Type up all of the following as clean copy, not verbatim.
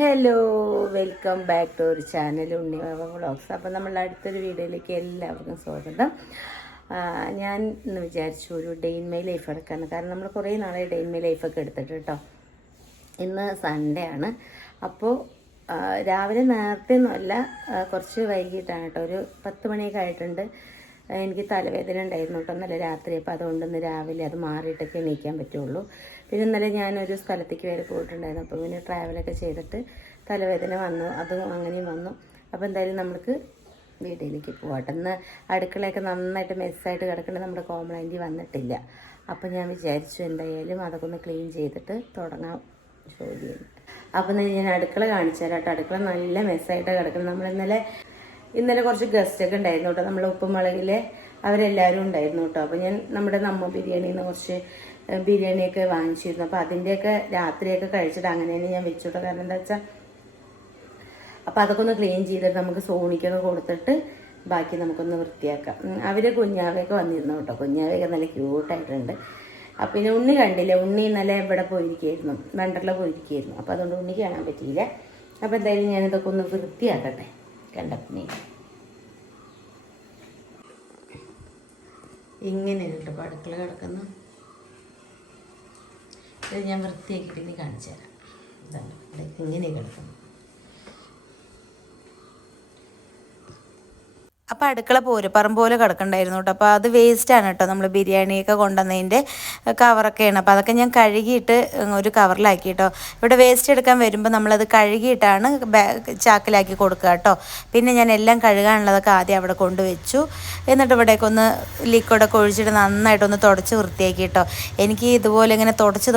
Hello, welcome back to ഒരു channel ഉണ്ണിമാവ vlogs. അപ്പോൾ നമ്മളുടെ അടുത്തൊരു വീഡിയോയിലേക്ക് എല്ലാവർക്കും സ്വാഗതം. ഞാൻ ഇന്ന് വിചാരിച്ചു ഒരു ഡേ ഇൻ മൈ ലൈഫ് എടുക്കാമെന്ന്. കാരണം നമ്മൾ കുറേ നാളെ ഡേ ഇൻ മൈ ലൈഫൊക്കെ എടുത്തിട്ട് കേട്ടോ. ഇന്ന് സൺഡേ ആണ്. അപ്പോൾ രാവിലെ നേരത്തെ ഒന്നുമല്ല, കുറച്ച് വൈകിട്ടാണ് കേട്ടോ. ഒരു 10 മണിയൊക്കെ ആയിട്ടുണ്ട്. എനിക്ക് തലവേദന ഉണ്ടായിരുന്നു കേട്ടോ ഇന്നലെ രാത്രി. അപ്പോൾ അതുകൊണ്ട് ഇന്ന് രാവിലെ അത് മാറിയിട്ടൊക്കെ എണീക്കാൻ പറ്റുള്ളൂ. പിന്നെ ഇന്നലെ ഞാനൊരു സ്ഥലത്തേക്ക് വരെ പോയിട്ടുണ്ടായിരുന്നു. അപ്പോൾ പിന്നെ ട്രാവലൊക്കെ ചെയ്തിട്ട് തലവേദന വന്നു, അതും അങ്ങനെയും വന്നു. അപ്പോൾ എന്തായാലും നമുക്ക് വീട്ടിലേക്ക് പോകട്ടെ. ഇന്ന് അടുക്കളയൊക്കെ നന്നായിട്ട് മെസ്സായിട്ട് കിടക്കേണ്ടത് നമ്മുടെ കോംപ്ലൈൻറ്റ് വന്നിട്ടില്ല. അപ്പോൾ ഞാൻ വിചാരിച്ചു എന്തായാലും അതൊക്കെ ഒന്ന് ക്ലീൻ ചെയ്തിട്ട് തുടങ്ങാം ജോലി. അപ്പോൾ ഞാൻ അടുക്കള കാണിച്ചു തരാം കേട്ടോ. അടുക്കള നല്ല മെസ്സായിട്ട് കിടക്കുന്നത്. ഇന്നലെ കുറച്ച് ഗസ്റ്റൊക്കെ ഉണ്ടായിരുന്നു കേട്ടോ. നമ്മൾ ഉപ്പുമുളകിലെ അവരെല്ലാവരും ഉണ്ടായിരുന്നു കേട്ടോ. അപ്പോൾ ഞാൻ നമ്മുടെ നമ്മ ബിരിയാണിയിൽ നിന്ന് കുറച്ച് ബിരിയാണിയൊക്കെ വാങ്ങിച്ചിരുന്നു. അപ്പോൾ അതിൻ്റെയൊക്കെ രാത്രിയൊക്കെ കഴിച്ചിട്ട് അങ്ങനെ തന്നെ ഞാൻ വെച്ചു കേട്ടോ. കാരണം എന്താ വെച്ചാൽ അപ്പോൾ അതൊക്കെ ഒന്ന് ക്ലീൻ ചെയ്തിട്ട് നമുക്ക് സോണിക്കൊക്കെ കൊടുത്തിട്ട് ബാക്കി നമുക്കൊന്ന് വൃത്തിയാക്കാം. അവർ കുഞ്ഞാവയൊക്കെ വന്നിരുന്നു കേട്ടോ. കുഞ്ഞാവയൊക്കെ നല്ല ക്യൂട്ടായിട്ടുണ്ട്. അപ്പം പിന്നെ ഉണ്ണി കണ്ടില്ല. ഉണ്ണി ഇന്നലെ ഇവിടെ പോയിരിക്കുകയായിരുന്നു, വണ്ടർല പോയിരിക്കുകയായിരുന്നു. അപ്പോൾ അതുകൊണ്ട് ഉണ്ണി കാണാൻ പറ്റിയില്ല. അപ്പോൾ എന്തായാലും ഞാനിതൊക്കെ ഒന്ന് വൃത്തിയാക്കട്ടെ. കണ്ടപ്പനെ ഇങ്ങനെയുണ്ട് ഇപ്പോൾ അടുക്കള കിടക്കുന്നു. ഇത് ഞാൻ വൃത്തിയാക്കിയിട്ട് ഇനി കാണിച്ചു തരാം. ഇതാണ് ഇങ്ങനെ കിടക്കുന്നു. അപ്പോൾ അടുക്കള പോരുപ്പറം പോലെ കിടക്കണ്ടായിരുന്നു കേട്ടോ. അപ്പോൾ അത് വേസ്റ്റാണ് കേട്ടോ. നമ്മൾ ബിരിയാണിയൊക്കെ കൊണ്ടുവന്നതിൻ്റെ കവറൊക്കെയാണ്. അപ്പോൾ അതൊക്കെ ഞാൻ കഴുകിയിട്ട് ഒരു കവറിലാക്കി കേട്ടോ. ഇവിടെ വേസ്റ്റ് എടുക്കാൻ വരുമ്പോൾ നമ്മളത് കഴുകിയിട്ടാണ് ചാക്കിലാക്കി കൊടുക്കുക കേട്ടോ. പിന്നെ ഞാൻ എല്ലാം കഴുകാനുള്ളതൊക്കെ ആദ്യം അവിടെ കൊണ്ടുവച്ചു. എന്നിട്ട് ഇവിടേക്ക് ഒന്ന് ലിക്വിഡൊക്കെ ഒഴിച്ചിട്ട് നന്നായിട്ടൊന്ന് തുടച്ച് വൃത്തിയാക്കി കേട്ടോ. എനിക്ക് ഇതുപോലെ ഇങ്ങനെ തുടച്ച്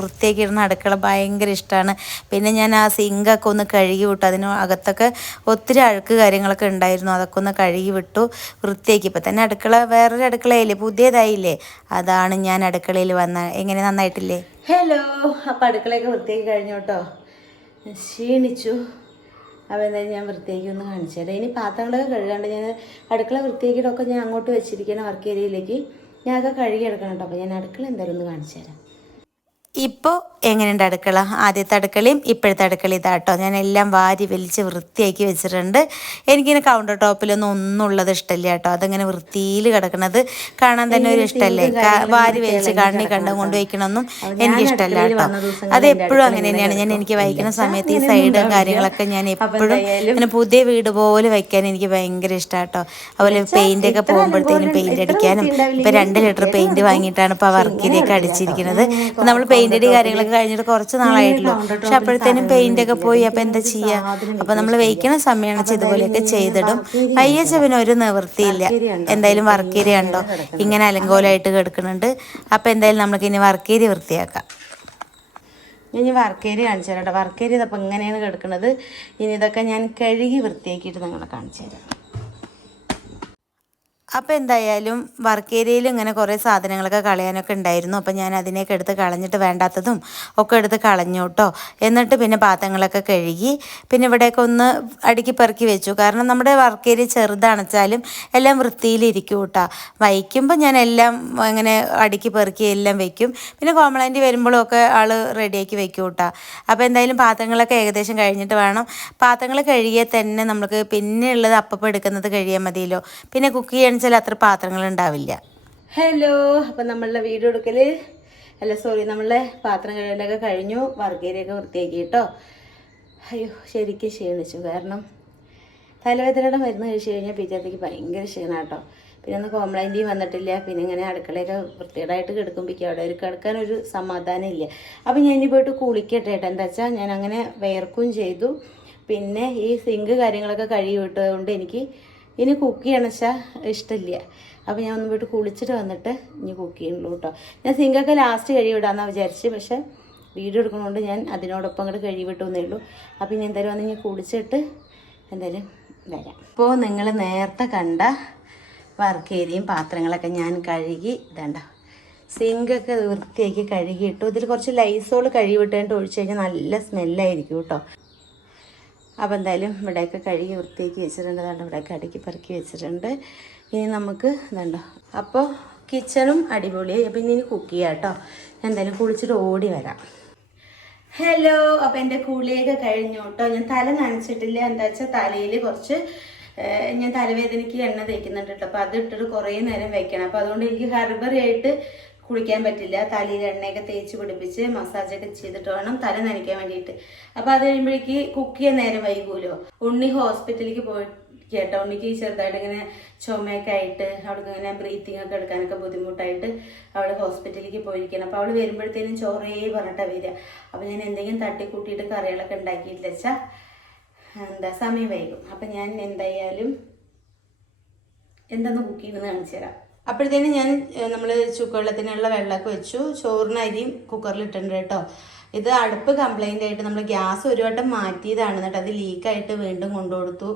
വൃത്തിയാക്കിയിരുന്ന അടുക്കള ഭയങ്കര ഇഷ്ടമാണ്. പിന്നെ ഞാൻ ആ സിങ്കൊക്കെ ഒന്ന് കഴുകി വിട്ടു. അതിന് അകത്തൊക്കെ ഒത്തിരി അഴുക്ക് കാര്യങ്ങളൊക്കെ ഉണ്ടായിരുന്നു. അതൊക്കെ ഒന്ന് കഴുകി വിട്ടു, വൃത്തിയാക്കി. ഇപ്പം തന്നെ അടുക്കള വേറൊരു അടുക്കളയില്ലേ, പുതിയതായില്ലേ, അതാണ് ഞാൻ അടുക്കളയിൽ വന്ന. എങ്ങനെ, നന്നായിട്ടില്ലേ? ഹലോ, അപ്പോൾ അടുക്കളയൊക്കെ വൃത്തിയാക്കി കഴിഞ്ഞു കേട്ടോ. ക്ഷീണിച്ചു. അപ്പോൾ എന്തായാലും ഞാൻ വൃത്തിയാക്കി ഒന്ന് കാണിച്ചു തരാം. ഇനി പാത്രങ്ങളൊക്കെ കഴുകാണ്ട് ഞാൻ അടുക്കള വൃത്തിയാക്കിയിട്ടൊക്കെ ഞാൻ അങ്ങോട്ട് വെച്ചിരിക്കണം വർക്ക് ഏരിയയിലേക്ക്. ഞാനൊക്കെ കഴുകിയെടുക്കണം കേട്ടോ. അപ്പോൾ ഞാൻ അടുക്കള എന്തായാലും ഒന്ന് കാണിച്ചു തരാം. ഇപ്പോൾ എങ്ങനെയുണ്ട് അടുക്കള? ആദ്യത്തെ അടുക്കളയും ഇപ്പോഴത്തെ അടുക്കളയും ഇതാട്ടോ. ഞാൻ എല്ലാം വാരി വലിച്ച് വൃത്തിയാക്കി വെച്ചിട്ടുണ്ട്. എനിക്കിങ്ങനെ കൗണ്ടർ ടോപ്പിലൊന്നും ഒന്നും ഉള്ളത് ഇഷ്ടമില്ല കേട്ടോ. അതിങ്ങനെ വൃത്തിയിൽ കിടക്കുന്നത് കാണാൻ തന്നെ ഒരു ഇഷ്ടമല്ലേ. വാരി വലിച്ച് കണ്ടും കൊണ്ട് വയ്ക്കണമെന്നും എനിക്കിഷ്ടമല്ല കേട്ടോ. അത് എപ്പോഴും അങ്ങനെ തന്നെയാണ്. എനിക്ക് വയ്ക്കുന്ന സമയത്ത് ഈ സൈഡ് കാര്യങ്ങളൊക്കെ ഞാൻ എപ്പോഴും ഇങ്ങനെ പുതിയ വീട് പോലെ വയ്ക്കാൻ എനിക്ക് ഭയങ്കര ഇഷ്ടമാണ് കേട്ടോ. അതുപോലെ പെയിൻ്റൊക്കെ പോകുമ്പോഴത്തേനും പെയിൻ്റ് അടിക്കാനും ഇപ്പോൾ 2 ലിറ്റർ പെയിൻറ്റ് വാങ്ങിയിട്ടാണ് ഇപ്പോൾ വർക്കിലേക്ക് അടിച്ചിരിക്കുന്നത്. നമ്മൾ പെയിൻ്റ് കാര്യങ്ങളൊക്കെ കഴിഞ്ഞിട്ട് കുറച്ച് നാളായിട്ടുള്ളൂ. പക്ഷെ അപ്പോഴത്തേനും പെയിൻ്റൊക്കെ പോയി. അപ്പോൾ എന്താ ചെയ്യുക? അപ്പോൾ നമ്മൾ വയ്ക്കണ സമയമാണ് ഇതുപോലെയൊക്കെ ചെയ്തിടും. പയ്യച്ചവന് ഒരു നിവൃത്തിയില്ല. എന്തായാലും വർക്ക് ഏരിയ ഉണ്ടോ ഇങ്ങനെ അലങ്കോലമായിട്ട് കിടക്കുന്നുണ്ട്. അപ്പോൾ എന്തായാലും നമുക്ക് ഇനി വർക്ക് ഏരിയ വൃത്തിയാക്കാം. ഇനി വർക്ക് ഏരിയ കാണിച്ചു തരാം കേട്ടോ. വർക്ക് ഏരിയ ഇതപ്പോൾ ഇങ്ങനെയാണ് കിടക്കുന്നത്. ഇനി ഇതൊക്കെ ഞാൻ കഴുകി വൃത്തിയാക്കിയിട്ട് നിങ്ങളെ കാണിച്ചു തരാം. അപ്പോൾ എന്തായാലും വർക്ക് ഏരിയയിൽ ഇങ്ങനെ കുറേ സാധനങ്ങളൊക്കെ കളയാനൊക്കെ ഉണ്ടായിരുന്നു. അപ്പോൾ ഞാൻ അതിനെയൊക്കെ എടുത്ത് കളഞ്ഞിട്ട് വേണ്ടാത്തതും ഒക്കെ എടുത്ത് കളഞ്ഞു കേട്ടോ. എന്നിട്ട് പിന്നെ പാത്രങ്ങളൊക്കെ കഴുകി പിന്നെ ഇവിടെയൊക്കെ ഒന്ന് അടുക്കി പെറുക്കി വെച്ചു. കാരണം നമ്മുടെ വർക്ക് ഏരിയ ചെറുതാണെച്ചാലും എല്ലാം വൃത്തിയിലിരിക്കും കേട്ടോ. വയ്ക്കുമ്പോൾ ഞാൻ എല്ലാം ഇങ്ങനെ അടുക്കി പെറുക്കി എല്ലാം വെക്കും. പിന്നെ കോംപ്ലൈൻറ്റ് വരുമ്പോഴൊക്കെ ആൾ റെഡിയാക്കി വെക്കും കേട്ടോ. അപ്പോൾ എന്തായാലും പാത്രങ്ങളൊക്കെ ഏകദേശം കഴിഞ്ഞിട്ട് വേണം. പാത്രങ്ങൾ കഴുകിയാൽ തന്നെ നമുക്ക് പിന്നെ ഉള്ളത് അപ്പം എടുക്കുന്നത് കഴിയാൻ മതിയല്ലോ. പിന്നെ കുക്ക് ചെയ്യാൻ അത്ര പാത്രങ്ങൾ ഉണ്ടാവില്ല. ഹലോ, അപ്പം നമ്മളുടെ വീഡിയോ എടുക്കൽ നമ്മളുടെ പാത്രം കഴുകലൊക്കെ കഴിഞ്ഞു. വർക്ക് ഏരിയയൊക്കെ വൃത്തിയാക്കി കേട്ടോ. അയ്യോ, ശരിക്കും ക്ഷീണിച്ചു. കാരണം തലവേദനയുടെ മരുന്ന് കഴിച്ച് കഴിഞ്ഞാൽ പിറ്റേത്തേക്ക് ഭയങ്കര ക്ഷീണം കേട്ടോ. പിന്നെ ഒന്ന് കോംപ്ലൈൻറ്റും വന്നിട്ടില്ല. പിന്നെ ഇങ്ങനെ അടുക്കളയൊക്കെ വൃത്തികേടായിട്ട് കിടക്കുമ്പോഴേക്കും അവിടെ ഒരു കിടക്കാനൊരു സമാധാനം ഇല്ല. അപ്പം ഞാൻ ഇനി പോയിട്ട് കുളിക്കട്ടെ കേട്ടോ. എന്താ വെച്ചാൽ ഞാൻ അങ്ങനെ വിയർക്കും ചെയ്തു. പിന്നെ ഈ സിങ്ക് കാര്യങ്ങളൊക്കെ കഴുകി വിട്ടതുകൊണ്ട് എനിക്ക് ഇനി കുക്ക് ചെയ്യണം വെച്ചാൽ ഇഷ്ടമില്ല. അപ്പോൾ ഞാൻ ഒന്ന് പോയിട്ട് കുളിച്ചിട്ട് വന്നിട്ട് ഇനി കുക്ക് ചെയ്യുള്ളൂ കേട്ടോ. ഞാൻ സിങ്കൊക്കെ ലാസ്റ്റ് കഴുകി വിടാമെന്നാണ് വിചാരിച്ച്. പക്ഷേ വീഡിയോ എടുക്കുന്നതുകൊണ്ട് ഞാൻ അതിനോടൊപ്പം അങ്ങോട്ട് കഴുകി വിട്ടുവന്നേ ഉള്ളൂ. അപ്പോൾ ഇനി എന്തായാലും വന്ന് ഞാൻ കുളിച്ചിട്ട് എന്തായാലും വരാം. ഇപ്പോൾ നിങ്ങൾ നേരത്തെ കണ്ട വർക്ക് ഏരിയയും പാത്രങ്ങളൊക്കെ ഞാൻ കഴുകി ഇതണ്ട സിങ്കൊക്കെ വൃത്തിയാക്കി കഴുകിയിട്ടു. ഇതിൽ കുറച്ച് ലൈസോൾ കഴുകി വിട്ടുകൊണ്ട് ഒഴിച്ച് കഴിഞ്ഞാൽ നല്ല സ്മെല്ലായിരിക്കും കേട്ടോ. അപ്പോൾ എന്തായാലും ഇവിടെയൊക്കെ കഴുകി വൃത്തിയാക്കി വെച്ചിട്ടുണ്ട്. അതുകൊണ്ട് ഇവിടെയൊക്കെ അടുക്കി പെറുക്കി വെച്ചിട്ടുണ്ട്. ഇനി നമുക്ക് ഇതുണ്ടോ. അപ്പോൾ കിച്ചണും അടിപൊളിയായി. അപ്പോൾ ഇനി കുക്ക് ചെയ്യാം കേട്ടോ. ഞാൻ എന്തായാലും കുളിച്ചിട്ട് ഓടി വരാം. ഹലോ, അപ്പം എൻ്റെ കുളിയൊക്കെ കഴിഞ്ഞു കേട്ടോ. ഞാൻ തല നനച്ചിട്ടില്ല, എന്താ വെച്ചാൽ തലയിൽ കുറച്ച് ഞാൻ തലവേദനയ്ക്ക് എണ്ണ തേക്കുന്നുണ്ട് കേട്ടോ. അപ്പം അത് ഇട്ടിട്ട് കുറേ നേരം വെക്കണം. അപ്പം അതുകൊണ്ട് എനിക്ക് ഹെർബറിയായിട്ട് കുളിക്കാൻ പറ്റില്ല. തലയിൽ എണ്ണയൊക്കെ തേച്ച് പിടിപ്പിച്ച് മസാജൊക്കെ ചെയ്തിട്ട് വേണം തല നനയ്ക്കാൻ വേണ്ടിയിട്ട്. അപ്പം അത് കഴിയുമ്പോഴേക്ക് കുക്ക് ചെയ്യാൻ നേരം വൈകുമല്ലോ. ഉണ്ണി ഹോസ്പിറ്റലിലേക്ക് പോയിട്ട് കേട്ടോ. ഉണ്ണിക്ക് ചെറുതായിട്ട് ഇങ്ങനെ ചുമയൊക്കെ ആയിട്ട് അവൾക്ക് ഇങ്ങനെ ബ്രീത്തിങ് ഒക്കെ എടുക്കാനൊക്കെ ബുദ്ധിമുട്ടായിട്ട് അവൾ ഹോസ്പിറ്റലിലേക്ക് പോയിരിക്കണം. അപ്പോൾ അവൾ വരുമ്പോഴത്തേനും ചോറേ പറഞ്ഞിട്ടാണ് വരിക. അപ്പോൾ ഞാൻ എന്തെങ്കിലും തട്ടിക്കൂട്ടിയിട്ട് കറികളൊക്കെ ഉണ്ടാക്കിയിട്ടില്ല വെച്ചാൽ എന്താ സമയം വൈകും. അപ്പം ഞാൻ എന്തായാലും എന്താന്ന് കുക്ക് ചെയ്യുന്നത് കാണിച്ചു തരാം. അപ്പോഴത്തേനും ഞാൻ നമ്മൾ ചുക്കുവെള്ളത്തിനുള്ള വെള്ളമൊക്കെ വെച്ചു. ചോറിന് അരിയും കുക്കറിലിട്ടുണ്ട് കേട്ടോ. ഇത് അടുപ്പ് കംപ്ലൈൻ്റ് ആയിട്ട് നമ്മൾ ഗ്യാസ് ഒരു വട്ടം മാറ്റിയതാണ് കേട്ടോ. അത് ലീക്കായിട്ട് വീണ്ടും കൊണ്ടുകൊടുത്തു.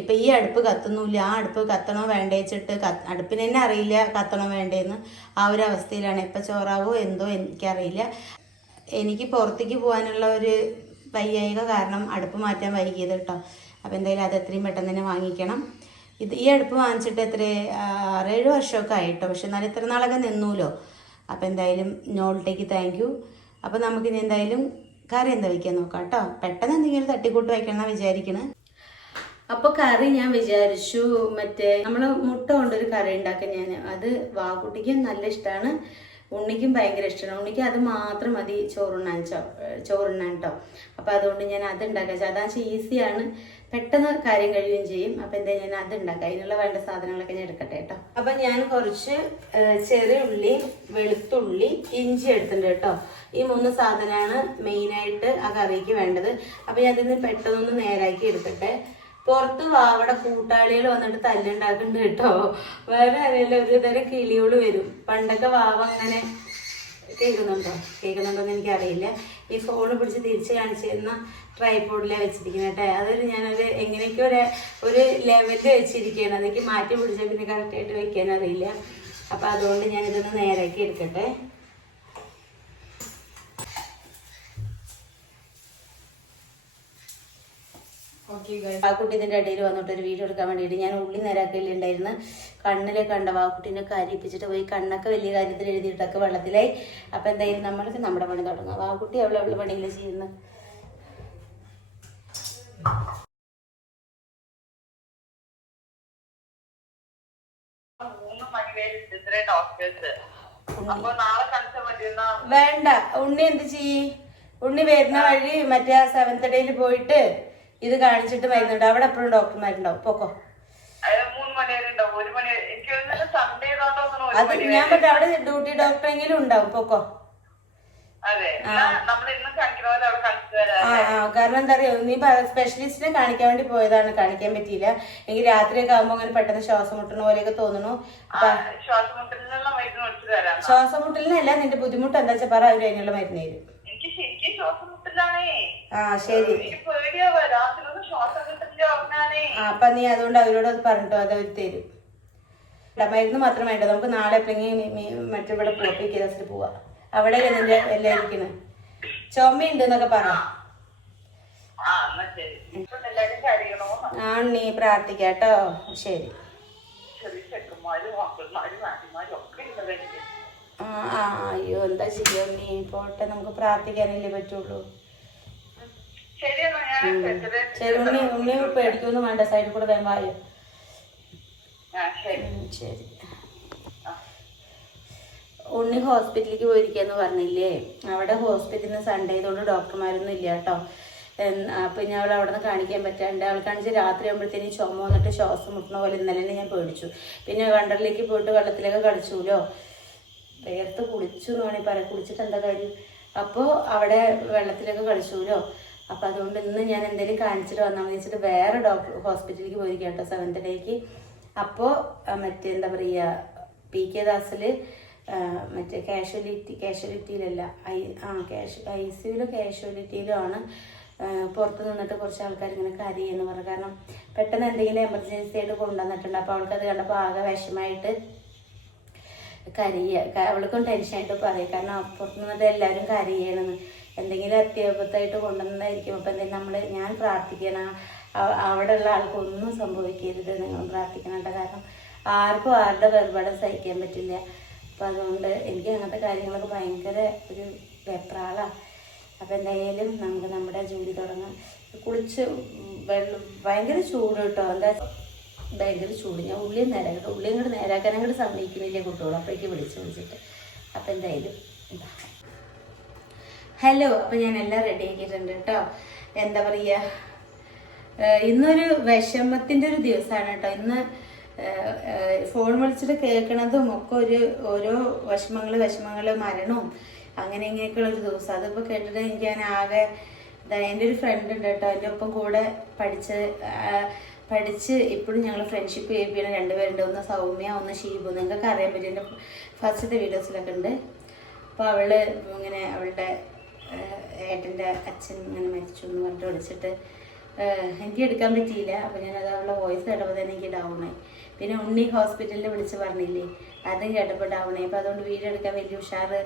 ഇപ്പം ഈ അടുപ്പ് കത്തുന്നില്ല. ആ അടുപ്പ് കത്തണോ വേണ്ടേ വെച്ചിട്ട് അടുപ്പിന് തന്നെ അറിയില്ല കത്തണോ വേണ്ടേന്ന്. ആ ഒരു അവസ്ഥയിലാണ്. എപ്പോൾ ചോറാവോ എന്തോ എനിക്കറിയില്ല. എനിക്ക് പുറത്തേക്ക് പോകാനുള്ള ഒരു വയ്യായിക കാരണം അടുപ്പ് മാറ്റാൻ വൈകിയത് കേട്ടോ. അപ്പോൾ എന്തായാലും അത് എത്രയും പെട്ടെന്ന് തന്നെ വാങ്ങിക്കണം. ഈ അടുപ്പ് വാങ്ങിച്ചിട്ട് എത്ര 6-7 വർഷമൊക്കെ ആയിട്ടോ. പക്ഷെ എന്നാലും ഇത്ര നാളൊക്കെ നിന്നൂലോ. അപ്പോൾ എന്തായാലും നോൾട്ടേക്ക് താങ്ക് യു. അപ്പോൾ നമുക്കിനി എന്തായാലും കറി എന്താ വയ്ക്കാൻ നോക്കാം കേട്ടോ. പെട്ടെന്ന് എന്തെങ്കിലും തട്ടിക്കൂട്ട് വയ്ക്കണം എന്നാണ് വിചാരിക്കുന്നത്. അപ്പോൾ കറി ഞാൻ വിചാരിച്ചു മറ്റേ നമ്മൾ മുട്ട കൊണ്ടൊരു കറി ഉണ്ടാക്കാൻ ഞാൻ. അത് വാക്കുട്ടിക്കും നല്ല ഇഷ്ടമാണ്, ഉണ്ണിക്കും ഭയങ്കര ഇഷ്ടമാണ്. ഉണ്ണിക്ക് അത് മാത്രം മതി ചോറുണ്ണാൻ കേട്ടോ. അപ്പോൾ അതുകൊണ്ട് ഞാൻ അത് ഉണ്ടാക്കാം. അതാ ഈസിയാണ്, പെട്ടെന്ന് കാര്യം കഴിയുകയും ചെയ്യും. അപ്പോൾ എന്താ ഞാൻ അത് ഉണ്ടാക്കാം. അതിനുള്ള വേണ്ട സാധനങ്ങളൊക്കെ ഞാൻ എടുക്കട്ടെ കേട്ടോ. അപ്പം ഞാൻ കുറച്ച് ചെറിയ ഉള്ളി, വെളുത്തുള്ളി, ഇഞ്ചി എടുത്തിട്ടുണ്ട് കേട്ടോ. ഈ 3 സാധനമാണ് മെയിനായിട്ട് ആ കറിക്ക് വേണ്ടത്. അപ്പം ഞാൻ ഇതിന് പെട്ടെന്നൊന്ന് നേരാക്കി എടുക്കട്ടെ. പുറത്ത് വാവയുടെ കൂട്ടാളികൾ വന്നിട്ട് തല്ലുണ്ടാക്കുന്നുണ്ട് കേട്ടോ. വേറെ അറിയില്ല, ഒരു തരം കിളികൾ വരും. പണ്ടൊക്കെ വാവ അങ്ങനെ കേൾക്കുന്നുണ്ടോന്ന് എനിക്കറിയില്ല. ഈ ഫോണ് പിടിച്ച് തിരിച്ച് കാണിച്ചിരുന്ന ട്രൈപോഡിലാണ് വെച്ചിരിക്കുന്നത് കേട്ടോ. അതൊരു ഞാനൊരു എങ്ങനെയൊക്കെ ഒരു ലെവലിൽ വെച്ചിരിക്കുകയാണ്. അതൊക്കെ മാറ്റി പിടിച്ചാൽ പിന്നെ കറക്റ്റായിട്ട് വെക്കാൻ അറിയില്ല. അപ്പം അതുകൊണ്ട് ഞാനിതൊന്ന് നേരാക്കി എടുക്കട്ടെ. വാക്കുട്ടി ഇതിൻ്റെ ഇടയിൽ വന്നിട്ട് ഒരു വീഡിയോ എടുക്കാൻ വേണ്ടിയിട്ട് ഞാൻ ഉള്ളി നേരാക്കലുണ്ടായിരുന്നു. കണ്ണിലെ കണ്ട വാക്കുട്ടീനെ കരിപ്പിച്ചിട്ട് പോയി കണ്ണൊക്കെ വലിയ കാര്യത്തിൽ എഴുതിയിട്ടൊക്കെ വെള്ളത്തിലായി. അപ്പം എന്തായാലും നമ്മൾക്ക് നമ്മുടെ പണി തുടങ്ങാം. വാക്കുട്ടി അവളെ പണിയില്ല ചെയ്യുന്നത്. വേണ്ട, ഉണ്ണി എന്ത് ചെയ്യ്, ഉണ്ണി വരുന്ന വഴി മറ്റേ 7th ഡേയിൽ പോയിട്ട് ഇത് കാണിച്ചിട്ട് വരുന്നുണ്ട്. അവിടെ എപ്പോഴും ഡോക്ടർമാരുണ്ടാവും. പോക്കോ. അത് ഞാൻ പറ്റും, അവിടെ ഡ്യൂട്ടി ഡോക്ടറെങ്കിലും ഉണ്ടാവും. പോക്കോ. കാരണം എന്താ അറിയോ, നീ സ്പെഷ്യലിസ്റ്റിനെ കാണിക്കാൻ വേണ്ടി പോയതാണ്, കാണിക്കാൻ പറ്റിയില്ല. എനിക്ക് രാത്രിയൊക്കെ ആകുമ്പോ അങ്ങനെ പെട്ടെന്ന് ശ്വാസം മുട്ടുന്ന പോലെയൊക്കെ തോന്നുന്നു. ശ്വാസം മുട്ടലിനല്ല, നിന്റെ ബുദ്ധിമുട്ട് എന്താ വെച്ചാൽ പറ, അവര് അതിനുള്ള മരുന്ന് തരും. ആ ശരി. അപ്പൊ നീ അതുകൊണ്ട് അവരോട് അത് പറഞ്ഞിട്ടോ, അത് അവർ തരും. മരുന്ന് മാത്രം വേണ്ട. നമുക്ക് നാളെ എപ്പോഴെങ്കിലും മറ്റിവിടെ PK പോവാ. അവിടെ നിന്റെ എല്ലാം ഇരിക്കണേ. ചുമയുണ്ട് എന്നൊക്കെ പറ. ആ നീ പ്രാർത്ഥിക്കാട്ടോ. ശരി. അയ്യോ എന്താ ചെയ്യാ നീ, പോട്ടെ, നമുക്ക് പ്രാർത്ഥിക്കാനല്ലേ പറ്റുള്ളൂ. ശരി, ഉണ്ണി പേടിക്കൊന്നും വേണ്ട, സൈഡിൽ കൂടെ വേഗം വായോ. ശരി. ഉണ്ണി ഹോസ്പിറ്റലിലേക്ക് പോയിരിക്കാന്ന് പറഞ്ഞില്ലേ. അവിടെ ഹോസ്പിറ്റലിന് സൺഡേ ആയതുകൊണ്ട് ഡോക്ടർമാരൊന്നും ഇല്ല കേട്ടോ. അപ്പം ഞാൻ അവളെ അവിടെ നിന്ന് കാണിക്കാൻ പറ്റാണ്ട് അവൾ കാണിച്ച് രാത്രി ആകുമ്പോഴത്തേനും ചുമ വന്നിട്ട് ശ്വാസം മുട്ടുന്ന പോലെ ഇന്നലെ ഞാൻ പേടിച്ചു. പിന്നെ വണ്ടറിലേക്ക് പോയിട്ട് വെള്ളത്തിലൊക്കെ കളിച്ചൂലോ, വേർത്ത് കുളിച്ചു എന്ന് വേണമെങ്കിൽ പറയാം. കുളിച്ചിട്ട് എന്താ കാര്യം. അപ്പോൾ അവിടെ വെള്ളത്തിലൊക്കെ കളിച്ചൂലോ. അപ്പോൾ അതുകൊണ്ട് ഇന്ന് ഞാൻ എന്തെങ്കിലും കാണിച്ചിട്ട് വന്നാൽ വെച്ചിട്ട് വേറെ ഹോസ്പിറ്റലിലേക്ക് പോയിരിക്കാം കേട്ടോ 7th ഡേക്ക്. അപ്പോൾ മറ്റേ എന്താ പറയുക, PK മറ്റേ കാഷ്വാലിറ്റിയിലല്ല, ICUയിലും കാഷ്വാലിറ്റിയിലും ആണ്. പുറത്ത് നിന്നിട്ട് കുറച്ച് ആൾക്കാർ ഇങ്ങനെ കരയെന്ന് പറഞ്ഞു. കാരണം പെട്ടെന്ന് എന്തെങ്കിലും എമർജൻസി ആയിട്ട് കൊണ്ടുവന്നിട്ടുണ്ട്. അപ്പോൾ അവൾക്കത് കണ്ടപ്പോൾ ആകെ വിഷമായിട്ട് അവൾക്കും ടെൻഷനായിട്ട് പറയും. കാരണം പുറത്ത് നിന്നിട്ട് എല്ലാവരും കരയണമെന്ന്, എന്തെങ്കിലും അത്യാപത്തായിട്ട് കൊണ്ടുവന്നതായിരിക്കും. അപ്പം എന്തെങ്കിലും ഞാൻ പ്രാർത്ഥിക്കണം, അവിടെയുള്ള ആൾക്കൊന്നും സംഭവിക്കരുത്, നിങ്ങൾ പ്രാർത്ഥിക്കണം കേട്ടോ. കാരണം ആർക്കും ആരുടെ വേർപാടും സഹിക്കാൻ പറ്റില്ല. അപ്പം അതുകൊണ്ട് എനിക്ക് അങ്ങനത്തെ കാര്യങ്ങളൊക്കെ ഭയങ്കര ഒരു വെപ്രാളാണ്. അപ്പോൾ എന്തായാലും നമുക്ക് നമ്മുടെ ജോലി തുടങ്ങാം. കുളിച്ച് വെള്ളം ഭയങ്കര ചൂട് കേട്ടോ, എന്താ ഭയങ്കര ചൂട്. ഞാൻ ഉള്ളിയും നേരാക്കട്ടെ, ഉള്ളിയും കൂടെ നേരാക്കാൻ അങ്ങോട്ട് സമ്മതിക്കുന്നില്ലേ കുട്ടികളും, അപ്പോഴേക്ക് വിളിച്ചിട്ട്. അപ്പോൾ എന്തായാലും എന്താ ഹലോ. അപ്പോൾ ഞാൻ എല്ലാം റെഡി ആക്കിയിട്ടുണ്ട് കേട്ടോ. എന്താ പറയുക, ഇന്നൊരു വിഷമത്തിൻ്റെ ഒരു ദിവസമാണ് കേട്ടോ. ഇന്ന് ഫോൺ വിളിച്ചിട്ട് കേൾക്കണതും ഒക്കെ ഓരോ വിഷമങ്ങൾ മരണവും അങ്ങനെ ഇങ്ങനെയൊക്കെയുള്ള ഒരു ദിവസം. അതിപ്പോൾ കേട്ടിട്ട് എനിക്ക് ഞാൻ ആകെ എൻ്റെ ഒരു ഫ്രണ്ട് ഉണ്ട് കേട്ടോ, എൻ്റെ ഒപ്പം കൂടെ പഠിച്ച് ഇപ്പോഴും ഞങ്ങൾ ഫ്രണ്ട്ഷിപ്പ് ചെയ്യിപ്പിക്കണം. രണ്ടുപേരുണ്ട്, ഒന്ന് സൗമ്യ ഒന്ന് ഷീബു. നിങ്ങൾക്ക് അറിയാൻ പറ്റും, എൻ്റെ ഫസ്റ്റത്തെ വീഡിയോസിലൊക്കെ ഉണ്ട്. അപ്പോൾ അവള് ഇങ്ങനെ അവളുടെ ഏട്ടൻ്റെ അച്ഛൻ ഇങ്ങനെ മരിച്ചു എന്ന് പറഞ്ഞിട്ട് വിളിച്ചിട്ട് എനിക്ക് എടുക്കാൻ പറ്റിയില്ല. അപ്പോൾ ഞാനത് അവളുടെ വോയിസ് കേട്ടപ്പോൾ തന്നെ എനിക്ക് ഡൗണായി. പിന്നെ ഉണ്ണി ഹോസ്പിറ്റലിൽ വിളിച്ച് പറഞ്ഞില്ലേ, അതും കേട്ടപ്പോൾ ഡൗണായി. അപ്പോൾ അതുകൊണ്ട് വീഡിയോ എടുക്കാൻ വലിയ ഉഷാറ്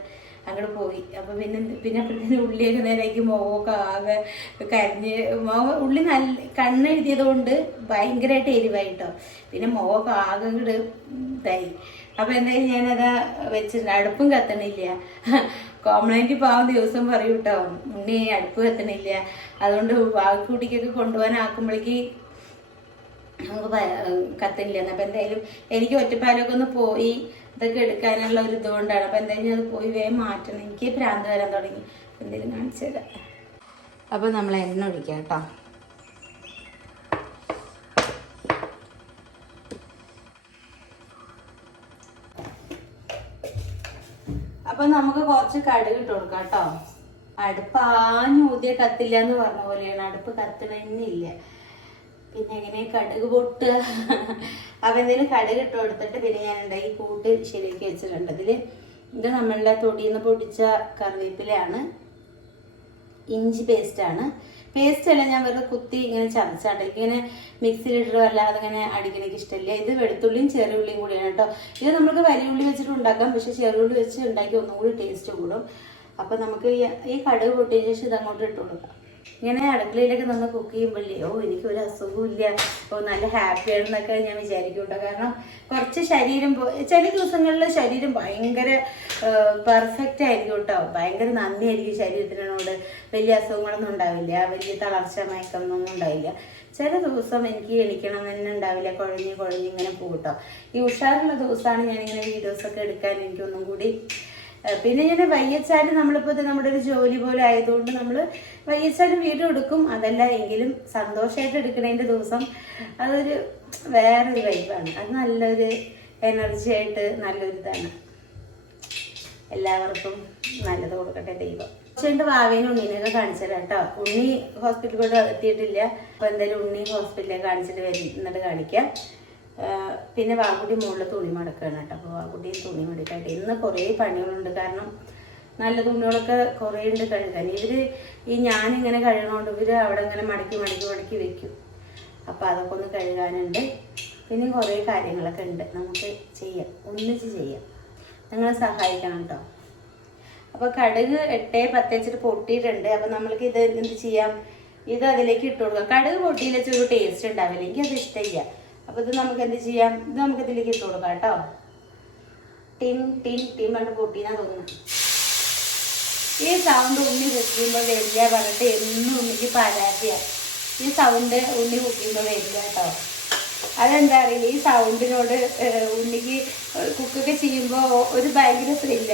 അങ്ങോട്ട് പോയി. അപ്പോൾ പിന്നെ അപ്പോഴത്തേന് ഉള്ളിയൊക്കെ നേരേക്ക് മുഖമൊക്കെ ആകെ കരിഞ്ഞ് ഉള്ളി നല്ല കണ്ണെഴുതിയത് കൊണ്ട് ഭയങ്കരമായിട്ട് എരിവായിട്ടോ. പിന്നെ മുഖമൊക്കെ ആകെ അങ്ങോട്ട് ഇതായി. അപ്പോൾ എന്തായാലും ഞാനതാ വെച്ചിട്ടുണ്ട്. അടുപ്പും കത്തണില്ല. കോംപ്ലൈൻറ്റ് പാവം ദിവസം പറയും കേട്ടോ, ഉണ്ണി അടുപ്പ് കത്തണില്ല. അതുകൊണ്ട് വാക്കുട്ടിക്കൊക്കെ കൊണ്ടുപോകാനാക്കുമ്പോഴേക്ക് നമുക്ക് കത്തണില്ല. അപ്പം എന്തായാലും എനിക്ക് ഒറ്റപ്പാലൊക്കെ ഒന്ന് പോയി ഇതൊക്കെ എടുക്കാനുള്ള ഒരു ഇതുകൊണ്ടാണ്. അപ്പം എന്തായാലും അത് പോയി വേഗം മാറ്റണം. എനിക്ക് ഭ്രാന്ത് വരാൻ തുടങ്ങി. എന്തെങ്കിലും കാണിച്ചു തരാം. അപ്പോൾ നമ്മൾ എണ്ണ ഒഴിക്കാം കേട്ടോ. അപ്പൊ നമുക്ക് കുറച്ച് കടുക് ഇട്ട് കൊടുക്കാം കേട്ടോ. അടുപ്പ് ആഞ്ഞൂതിയ കത്തില്ല എന്ന് പറഞ്ഞ പോലെയാണ്, അടുപ്പ് കത്തണില്ല. പിന്നെ എങ്ങനെ കടുക് പൊട്ടുക. അപ്പൊ എന്തെങ്കിലും കടുക് ഇട്ട് കൊടുത്തിട്ട് പിന്നെ ഞാൻ ഉണ്ടാക്കി കൂട്ട് ശരിയാക്കി വെച്ചിട്ടുണ്ട്. ഇത് നമ്മളുടെ തൊടിയിൽ പൊടിച്ച കറിവേപ്പിലയാണ്, ഇഞ്ചി പേസ്റ്റാണ്. പേസ്റ്റല്ല, ഞാൻ വെറുതെ കുത്തി ഇങ്ങനെ ചതച്ചാണ്ട് ഇങ്ങനെ മിക്സിയിലിട്ട് വല്ലാതെ ഇങ്ങനെ അടിക്കണക്ക് ഇഷ്ടമില്ല. ഇത് വെളുത്തുള്ളിയും ചെറിയ ഉള്ളിയും കൂടിയാണ് കേട്ടോ. ഇത് നമുക്ക് വലിയ ഉള്ളി വെച്ചിട്ട് ഉണ്ടാക്കാം, പക്ഷെ ചെറിയ ഉള്ളി വെച്ച് ഉണ്ടാക്കി ഒന്നും കൂടി ടേസ്റ്റ് കൂടും. അപ്പം നമുക്ക് ഈ കടുക് പൊട്ടിയ ശേഷം ഇത് അങ്ങോട്ട് ഇട്ട് കൊടുക്കാം. ഇങ്ങനെ അടുക്കളയിലൊക്കെ നമ്മൾ കുക്ക് ചെയ്യുമ്പോഴേ എനിക്കൊരു അസുഖവും ഇല്ല, നല്ല ഹാപ്പിയാണെന്നൊക്കെ ഞാൻ വിചാരിക്കും കേട്ടോ. കാരണം കുറച്ച് ശരീരം ചില ദിവസങ്ങളിൽ ശരീരം ഭയങ്കര പെർഫെക്റ്റ് ആയിരിക്കും കേട്ടോ, ഭയങ്കര നന്ദിയായിരിക്കും ശരീരത്തിനോട്. വലിയ അസുഖങ്ങളൊന്നും ഉണ്ടാവില്ല, വലിയ തളർച്ച മയക്കമൊന്നും ഉണ്ടാവില്ല. ചില ദിവസം എനിക്ക് എണിക്കണം തന്നെ ഉണ്ടാവില്ല, കുഴഞ്ഞ് ഇങ്ങനെ പോകും കേട്ടോ. ഈ ഉഷാറുള്ള ദിവസമാണ് ഞാനിങ്ങനെ വീഡിയോസൊക്കെ എടുക്കാൻ എനിക്കൊന്നും കൂടി. പിന്നെ ഞാൻ വയ്യച്ചാലും നമ്മളിപ്പോൾ ഇത് നമ്മുടെ ഒരു ജോലി പോലെ ആയതുകൊണ്ട് നമ്മൾ വയ്യച്ചാലും വീഡിയോ എടുക്കും. അതല്ല എങ്കിലും സന്തോഷമായിട്ട് എടുക്കുന്നതിൻ്റെ ദിവസം അതൊരു വേറൊരു വൈബാണ്. അത് നല്ലൊരു എനർജി ആയിട്ട് നല്ലൊരു ഇതാണ്. എല്ലാവർക്കും നല്ലത് കൊടുക്കട്ടെ ദൈവം. പക്ഷേ വാവേനും ഉണ്ണീനൊക്കെ കാണിച്ചു തരാം കേട്ടോ. ഉണ്ണി ഹോസ്പിറ്റലിൽ കൊണ്ട് എത്തിയിട്ടില്ല. അപ്പോൾ എന്തായാലും ഉണ്ണി ഹോസ്പിറ്റലിൽ കാണിച്ചിട്ട് എന്നിട്ട് കാണിക്കാം. പിന്നെ വാക്കുട്ടി മുകളിൽ തുണി മടക്കുകയാണ് കേട്ടോ. അപ്പോൾ വാക്കുട്ടി തുണി മടക്കായിട്ട് ഇന്ന് കുറേ പണികളുണ്ട്. കാരണം നല്ല തുണികളൊക്കെ കുറേ ഉണ്ട് കഴുകാൻ. ഞാനിങ്ങനെ കഴുകണോണ്ട് ഇവർ അവിടെ ഇങ്ങനെ മടക്കി വെക്കും. അപ്പോൾ അതൊക്കെ ഒന്ന് കഴുകാനുണ്ട്. പിന്നെ കുറേ കാര്യങ്ങളൊക്കെ ഉണ്ട്, നമുക്ക് ഒന്നിച്ച് ചെയ്യാം. നിങ്ങളെ സഹായിക്കണം കേട്ടോ. അപ്പോൾ കടുക് 8-10 വെച്ചിട്ട് പൊട്ടിയിട്ടുണ്ട്. അപ്പോൾ നമ്മൾക്ക് ഇത് എന്ത് ചെയ്യാം, ഇത് അതിലേക്ക് ഇട്ട് കൊടുക്കാം. കടുക് പൊട്ടിയിൽ വെച്ചൊരു ടേസ്റ്റ് ഉണ്ടാവില്ല, എനിക്ക് അത് ഇഷ്ടമില്ല. അപ്പോൾ ഇത് നമുക്ക് എന്ത് ചെയ്യാം, ഇത് നമുക്ക് ഇതിലേക്ക് ഇട്ട് കൊടുക്കാം കേട്ടോ. ടിൻ കണ്ട് പൊട്ടിനാ തോന്നുന്നു. ഈ സൗണ്ട് ഉണ്ണി കുക്കിയുമ്പോൾ വരില്ല പറഞ്ഞിട്ട് എന്നും ഉണ്ണിക്ക് പരാതിയാണ്. ഈ സൗണ്ട് ഉണ്ണി കുക്കിയുമ്പോൾ വരില്ല കേട്ടോ. അതെന്താ അറിയില്ല, ഈ സൗണ്ടിനോട് ഉണ്ണിക്ക് കുക്കൊക്കെ ചെയ്യുമ്പോൾ ഒരു ഭയങ്കര ത്രില്ല.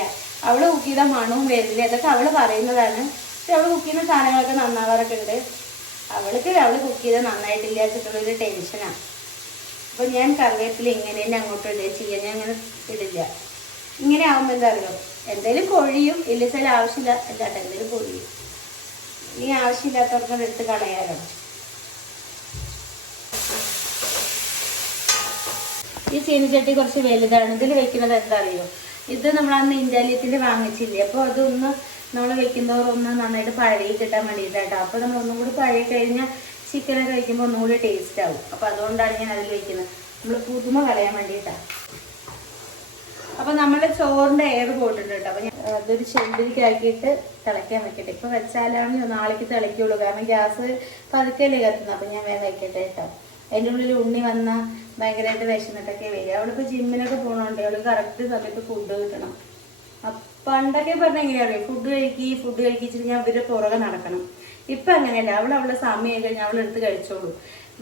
അവള് കുക്ക് ചെയ്താൽ മണവും വരില്ല, അതൊക്കെ അവള് പറയുന്നതാണ്. പക്ഷെ അവള് കുക്ക് ചെയ്യുന്ന സാധനങ്ങളൊക്കെ നന്നാവാറൊക്കെ ഉണ്ട്. അവള് കുക്ക് ചെയ്താൽ നന്നായിട്ടില്ല വെച്ചിട്ടുള്ളൊരു ടെൻഷനാണ്. അപ്പോൾ ഞാൻ കറിവേപ്പില ഇങ്ങനെ തന്നെ അങ്ങോട്ട് ഇടുക ചെയ്യാം, ഞാൻ അങ്ങനെ ഇടില്ല. ഇങ്ങനെ ആകുമ്പോൾ എന്താ അറിയോ, എന്തായാലും കൊഴിയും, ഇല്ല ചില ആവശ്യമില്ല എന്താട്ടെ എന്തായാലും കൊഴിയും. ഇനി ആവശ്യമില്ലാത്തവർക്ക് അത് എടുത്ത് കളയാലോ. ഈ ചീനിച്ചട്ടി കുറച്ച് വലുതാണ്. ഇതിൽ വെക്കുന്നത് എന്താ അറിയോ, ഇത് നമ്മൾ അന്ന് ഇന്ത്യാലയത്തിൻ്റെ വാങ്ങിച്ചില്ലേ, അപ്പോൾ അതൊന്ന് നമ്മൾ വെക്കുന്നവർ ഒന്ന് നന്നായിട്ട് പഴകി കിട്ടാൻ വേണ്ടിയിട്ടാട്ടോ. അപ്പോൾ നമ്മൾ ഒന്നും കൂടി പഴകി കഴിഞ്ഞാൽ ചിക്കനൊക്കെ വയ്ക്കുമ്പോൾ ഒന്നും കൂടി ടേസ്റ്റ് ആവും. അപ്പോൾ അതുകൊണ്ടാണ് ഞാൻ അതിൽ വയ്ക്കുന്നത്, നമ്മൾ പുതുമ കളയാൻ വേണ്ടിയിട്ടാണ്. അപ്പോൾ നമ്മുടെ ചോറിൻ്റെ എയർ പോയിട്ടുണ്ട് കേട്ടോ. അപ്പോൾ ഞാൻ അതൊരു ചെമ്പിലേക്കാക്കിയിട്ട് തിളയ്ക്കാൻ വെക്കട്ടെ. ഇപ്പോൾ വെച്ചാലാണ് നാളേക്ക് തിളയ്ക്കുള്ളൂ, കാരണം ഗ്യാസ് പതുക്കല്ലേ കത്തുന്നത്. അപ്പോൾ ഞാൻ വേഗം വയ്ക്കട്ടെ കേട്ടോ. അതിൻ്റെ ഉള്ളിൽ ഉണ്ണി വന്ന ഭയങ്കരമായിട്ട് വിശന്നിട്ടൊക്കെ വരിക. അവളിപ്പോൾ ജിമ്മിനൊക്കെ പോകണുണ്ട്, അവൾ കറക്റ്റ് സമയത്ത് ഫുഡ് കിട്ടണം. പണ്ടൊക്കെ പറഞ്ഞാൽ എങ്ങനെയാ ഫുഡ് കഴിച്ചിട്ട് ഞാൻ ഇവരുടെ പുറകെ നടക്കണം. ഇപ്പൊ അങ്ങനെയല്ല, അവളുടെ സമയം കഴിഞ്ഞാൽ അവളെടുത്ത് കഴിച്ചോളൂ.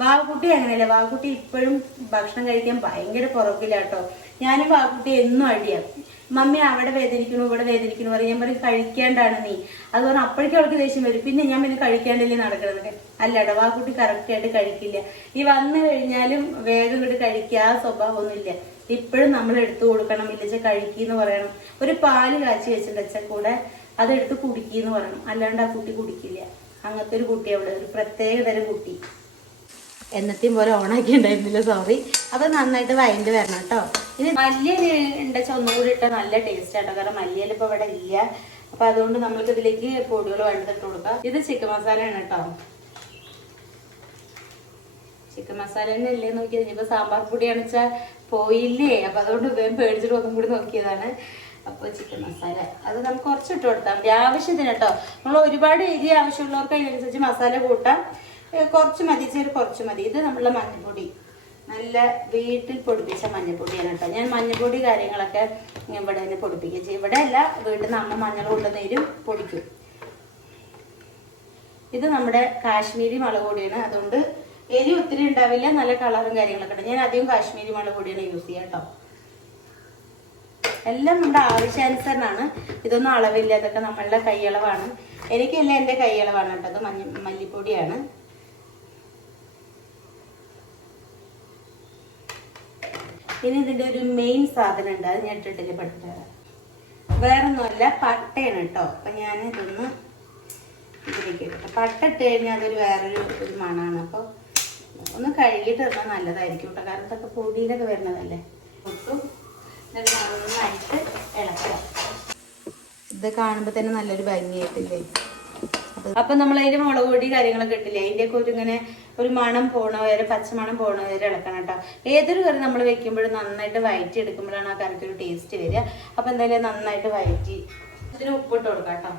വാവുകുട്ടി അങ്ങനെയല്ല, വാവുകുട്ടി ഇപ്പോഴും ഭക്ഷണം കഴിക്കാൻ ഭയങ്കര പുറകില്ലാട്ടോ. ഞാനും വാവുകുട്ടി എന്നും അടിയാണ്. മമ്മി അവിടെ വേദനിക്കണു ഇവിടെ വേദനിക്കണു പറയും. ഞാൻ പറയും കഴിക്കേണ്ടാണ് നീ. അത് പറഞ്ഞാൽ അപ്പോഴേക്കും അവൾക്ക് ദേഷ്യം വരും. പിന്നെ ഞാൻ പിന്നെ കഴിക്കാണ്ടല്ലേ നടക്കണതൊക്കെ. അല്ലാട്ടോ, വാവുകുട്ടി കറക്റ്റായിട്ട് കഴിക്കില്ല. ഈ വന്നു കഴിഞ്ഞാലും വേഗം ഇങ്ങോട്ട് കഴിക്കുക ആ സ്വഭാവമൊന്നുമില്ല. ഇപ്പോഴും നമ്മൾ എടുത്തു കൊടുക്കണം. ഇല്ലച്ച കഴിക്കിന്ന് പറയണം. ഒരു പാല് കാച്ചി വെച്ചിട്ട് കൂടെ അതെടുത്ത് കുടിക്കിന്ന് പറയണം. അല്ലാണ്ട് ആ കുട്ടി കുടിക്കില്ല. അങ്ങനത്തെ ഒരു കുട്ടി അവിടെ, ഒരു പ്രത്യേക തരം കുട്ടി. എന്നത്തെയും പോലെ ഓണാക്കി ഉണ്ടായിരുന്നില്ല, സോറി. അപ്പൊ നന്നായിട്ട് വഴണ്ട് വരണം കേട്ടോ. ഇനി മല്ലിയില ഉണ്ടെച്ചാൽ ഒന്നുകൂടി ഇട്ടാൽ നല്ല ടേസ്റ്റ് ആട്ടോ. കാരണം മല്ലിയില ഇപ്പൊ ഇവിടെ ഇല്ല. അപ്പൊ അതുകൊണ്ട് നമ്മൾക്ക് ഇതിലേക്ക് പൊടികൾ വേണ്ടിട്ട് കൊടുക്കാം. ഇത് ചിക്കൻ മസാലയാണ് കേട്ടോ. ചിക്കൻ മസാല തന്നെ അല്ലേ നോക്കിയത്. ഇനിയിപ്പോ സാമ്പാർ പൊടിയാണെന്ന് വെച്ചാൽ പോയില്ലേ. അപ്പൊ അതുകൊണ്ട് വേഗം പേടിച്ചിട്ട് ഒന്നും കൂടി നോക്കിയതാണ്. അപ്പോൾ ചിക്കൻ മസാല അത് നമുക്ക് കുറച്ചിട്ട് കൊടുത്താൽ മതി ആവശ്യത്തിന് കേട്ടോ. നമ്മൾ ഒരുപാട് എരി ആവശ്യമുള്ളവർക്ക് അതിനനുസരിച്ച് മസാല കൂട്ടാം. കുറച്ച് മതി, കുറച്ച് മതി. ഇത് നമ്മളെ മഞ്ഞൾപ്പൊടി, നല്ല വീട്ടിൽ പൊടിപ്പിച്ച മഞ്ഞൾപ്പൊടിയാണ് കേട്ടോ. ഞാൻ മഞ്ഞൾപ്പൊടി കാര്യങ്ങളൊക്കെ ഇവിടെ തന്നെ പൊടിപ്പിക്കുക ചെയ്യും. ഇവിടെ അല്ല, വീട്ടിൽ നിന്ന് അമ്മ മഞ്ഞൾ കൊണ്ടുവന്നേരും പൊടിക്കും. ഇത് നമ്മുടെ കാശ്മീരി മുളക് പൊടിയാണ്. അതുകൊണ്ട് എരി ഒത്തിരി ഉണ്ടാവില്ല, നല്ല കളറും കാര്യങ്ങളൊക്കെ ഉണ്ട്. ഞാൻ അധികം കാശ്മീരി മുളക് പൊടിയാണ് യൂസ് ചെയ്യുക കേട്ടോ. എല്ലാം നമ്മുടെ ആവശ്യാനുസരണമാണ്. ഇതൊന്നും അളവില്ല, ഇതൊക്കെ നമ്മളുടെ കൈയളവാണ്. എനിക്കെല്ലാം എൻ്റെ കൈയളവാണ് കേട്ടോ. അത് മല്ലിപ്പൊടിയാണ്. ഇനി ഇതിൻ്റെ ഒരു മെയിൻ സാധനം ഉണ്ട്, അത് ഞാൻ ഇട്ടിട്ടില്ല പെട്ടിട്ട് വേറൊന്നുമല്ല, പട്ടയാണ് കേട്ടോ. അപ്പം ഞാൻ ഇതൊന്ന് ഇതിലേക്ക് ഇട്ടിട്ട് പട്ട ഇട്ട് കഴിഞ്ഞാൽ അതൊരു വേറൊരു മണമാണ്. അപ്പോൾ ഒന്ന് കഴുകിയിട്ട് ഇടുന്നത് നല്ലതായിരിക്കും കേട്ടോ. കാരണം ഇതൊക്കെ പൊടിയിലൊക്കെ വരുന്നതല്ലേ. ഒട്ടും നന്നായിട്ട് ഇളക്കുക. ഇത് കാണുമ്പോൾ തന്നെ നല്ലൊരു ഭംഗിയായിട്ടില്ലേ. അപ്പൊ നമ്മൾ അതിന്റെ മുളക് പൊടി കാര്യങ്ങളൊക്കെ ഇട്ടില്ലേ, അതിന്റെയൊക്കെ ഇങ്ങനെ ഒരു മണം പോണ വരെ, പച്ചമണം പോണ വരെ ഇളക്കണം കേട്ടോ. ഏതൊരു കറി നമ്മൾ വെക്കുമ്പോഴും നന്നായിട്ട് വഴറ്റി എടുക്കുമ്പോഴാണ് ആ കറിക്ക് ഒരു ടേസ്റ്റ് വരിക. അപ്പൊ എന്തായാലും നന്നായിട്ട് വഴറ്റി ഇതിന് ഉപ്പിട്ട് കൊടുക്കാം കേട്ടോ.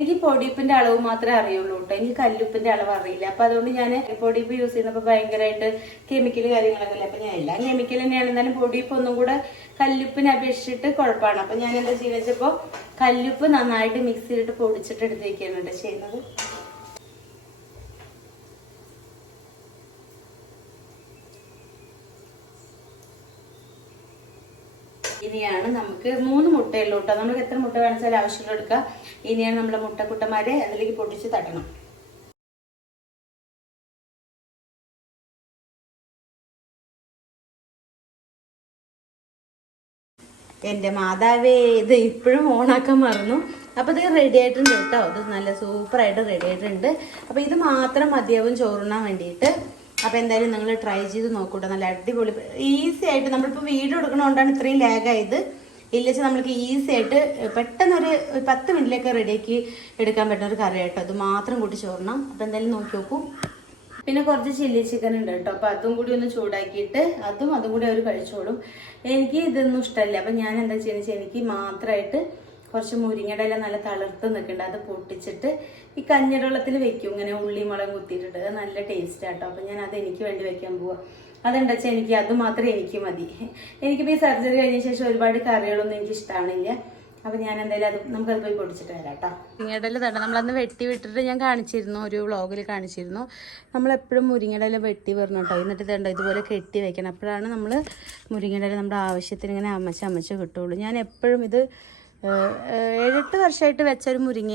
എനിക്ക് പൊടിയുപ്പിന്റെ അളവ് മാത്രമേ അറിയുള്ളൂ കേട്ടോ. എനിക്ക് കല്ലുപ്പിന്റെ അളവ് അറിയില്ല. അപ്പൊ അതുകൊണ്ട് ഞാൻ പൊടിയുപ്പ് യൂസ് ചെയ്യുന്നപ്പോൾ ഭയങ്കരമായിട്ട് കെമിക്കൽ കാര്യങ്ങളൊക്കെ അല്ലേ. അപ്പൊ ഞാൻ എല്ലാം കെമിക്കൽ തന്നെയാണ്. എന്നാലും പൊടിയുപ്പ് ഒന്നും കൂടെ കല്ലുപ്പിനെ അപേക്ഷിച്ചിട്ട് കുഴപ്പമാണ്. അപ്പൊ ഞാൻ എന്താ ചെയ്യുന്നത് വെച്ചപ്പോ കല്ലുപ്പ് നന്നായിട്ട് മിക്സിയിലിട്ട് പൊടിച്ചിട്ട് എടുത്തേക്കാണ് കേട്ടോ ചെയ്യുന്നത്. ഇനിയാണ് നമുക്ക് 3 മുട്ടയുള്ളൂ കേട്ടോ. നമുക്ക് എത്ര മുട്ട വേണമെച്ചാൽ ആവശ്യമുള്ള എടുക്കുക. ഇനിയാണ് നമ്മളെ മുട്ടക്കുട്ടന്മാരെ അതിലേക്ക് പൊട്ടിച്ച് തട്ടണം. എൻ്റെ മാതാവേ, ഇത് ഇപ്പോഴും ഓണാക്കാൻ മറന്നു. അപ്പോൾ ഇത് റെഡി ആയിട്ടുണ്ട് കേട്ടോ. ഇത് നല്ല സൂപ്പറായിട്ട് റെഡി ആയിട്ടുണ്ട്. അപ്പോൾ ഇത് മാത്രം മതിയാവും ചോറുണ്ണാൻ വേണ്ടിയിട്ട്. അപ്പോൾ എന്തായാലും നിങ്ങൾ ട്രൈ ചെയ്ത് നോക്കൂട്ടോ. നല്ല അടിപൊളി ഈസി ആയിട്ട്, നമ്മളിപ്പോൾ വീഡിയോ എടുക്കണോണ്ടാണ് ഇത്രയും ലാഗായത്. ഇല്ലെങ്കിൽ നമ്മൾക്ക് ഈസി ആയിട്ട് പെട്ടെന്നൊരു 10 മിനിറ്റിലേക്ക് റെഡിയാക്കി എടുക്കാൻ പറ്റുന്ന ഒരു കറി കേട്ടോ. അത് മാത്രം കൂട്ടി ചോറണം. അപ്പോൾ എന്തായാലും നോക്കി നോക്കൂ. പിന്നെ കുറച്ച് ചില്ലി ചിക്കൻ ഉണ്ട് കേട്ടോ. അപ്പോൾ അതും കൂടി ഒന്ന് ചൂടാക്കിയിട്ട് അതും കൂടി അവർ കഴിച്ചോളും. എനിക്ക് ഇതൊന്നും ഇഷ്ടമല്ല. അപ്പം ഞാൻ എന്താ ചെയ്യുന്നത് വെച്ചാൽ എനിക്ക് മാത്രമായിട്ട് കുറച്ച് മുരിങ്ങയുടെ എല്ലാം നല്ല തളിർത്ത് നിൽക്കുന്നുണ്ട്. അത് പൊട്ടിച്ചിട്ട് ഈ കഞ്ഞിവെള്ളത്തിൽ വെക്കും. ഇങ്ങനെ ഉള്ളി മുളക് കുത്തിയിട്ടിട്ട് അത് നല്ല ടേസ്റ്റ് ആട്ടോ. അപ്പം ഞാൻ അത് എനിക്ക് വേണ്ടി വെക്കാൻ പോവാം. അതെന്താ വെച്ചാൽ എനിക്ക് അത് മാത്രമേ എനിക്ക് മതി. എനിക്കിപ്പോൾ ഈ സർജറി കഴിഞ്ഞ ശേഷം ഒരുപാട് കറികളൊന്നും എനിക്ക് ഇഷ്ടമാണില്ല. അപ്പം ഞാൻ എന്തായാലും നമുക്കത് പോയി പൊടിച്ചിട്ട് വരാം കേട്ടോ. മുരിങ്ങയുടെ തട നമ്മളന്ന് വെട്ടി വിട്ടിട്ട് ഞാൻ കാണിച്ചിരുന്നു, ഒരു വ്ളോഗിൽ കാണിച്ചിരുന്നു. നമ്മളെപ്പോഴും മുരിങ്ങയുടെ ഇല വെട്ടി വരണം കേട്ടോ. എന്നിട്ട് ഇതുണ്ടോ ഇതുപോലെ കെട്ടി വെക്കണം. അപ്പോഴാണ് നമ്മൾ മുരിങ്ങയുടെ ഇല നമ്മുടെ ആവശ്യത്തിന് ഇങ്ങനെ അമച്ച് കിട്ടുള്ളൂ. ഞാൻ എപ്പോഴും ഇത് 7-8 വർഷമായിട്ട് വെച്ചൊരു മുരിങ്ങ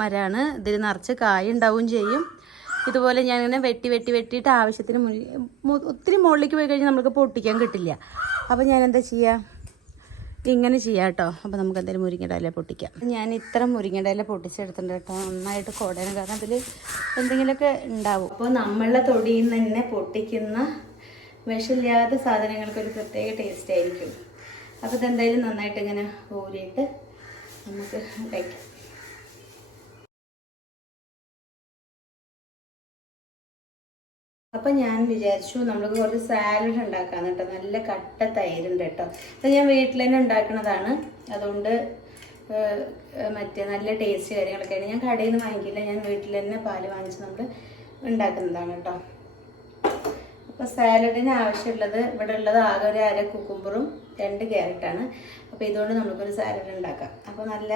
മരമാണ്. ഇതിൽ നിറച്ച് കായ ഉണ്ടാവുകയും ചെയ്യും. ഇതുപോലെ ഞാനിങ്ങനെ വെട്ടിയിട്ട് ആവശ്യത്തിന് ഒത്തിരി മുകളിലേക്ക് പോയി കഴിഞ്ഞാൽ നമുക്ക് പൊട്ടിക്കാൻ കിട്ടില്ല. അപ്പോൾ ഞാൻ എന്താ ചെയ്യുക, ഇങ്ങനെ ചെയ്യാം കേട്ടോ. അപ്പോൾ നമുക്ക് എന്തായാലും മുരിങ്ങയുടെ ഇല പൊട്ടിക്കാം. ഞാൻ ഇത്ര മുരിങ്ങയുടെ ഇല പൊട്ടിച്ചെടുത്തിട്ടുണ്ട് കേട്ടോ. നന്നായിട്ട് കോടയാണ്, കാരണം അതിൽ എന്തെങ്കിലുമൊക്കെ ഉണ്ടാവും. അപ്പോൾ നമ്മളുടെ തൊടിയിൽ നിന്ന് തന്നെ പൊട്ടിക്കുന്ന വിഷമില്ലാത്ത സാധനങ്ങൾക്കൊരു പ്രത്യേക ടേസ്റ്റ് ആയിരിക്കും. അപ്പോൾ ഇതെന്തായാലും നന്നായിട്ട് ഇങ്ങനെ ഊരിയിട്ട് നമുക്ക് കഴിക്കാം. അപ്പം ഞാൻ വിചാരിച്ചു നമ്മൾക്ക് കുറച്ച് സാലഡ് ഉണ്ടാക്കാന്ന് കേട്ടോ. നല്ല കട്ട തൈരുണ്ട് കേട്ടോ. അത് ഞാൻ വീട്ടിൽ തന്നെ ഉണ്ടാക്കുന്നതാണ്. അതുകൊണ്ട് മറ്റേ നല്ല ടേസ്റ്റ് കാര്യങ്ങളൊക്കെയാണ്. ഞാൻ കടയിൽ നിന്ന് വാങ്ങിക്കില്ല, ഞാൻ വീട്ടിൽ തന്നെ പാല് വാങ്ങിച്ച് നമ്മൾ ഉണ്ടാക്കുന്നതാണ് കേട്ടോ. അപ്പോൾ സാലഡിന് ആവശ്യമുള്ളത് ഇവിടെ ഉള്ളത് ആകെ ഒരു 1/2 കുക്കുംബറും 2 ക്യാരറ്റാണ്. അപ്പോൾ ഇതുകൊണ്ട് നമുക്കൊരു സാലഡ് ഉണ്ടാക്കാം. അപ്പോൾ നല്ല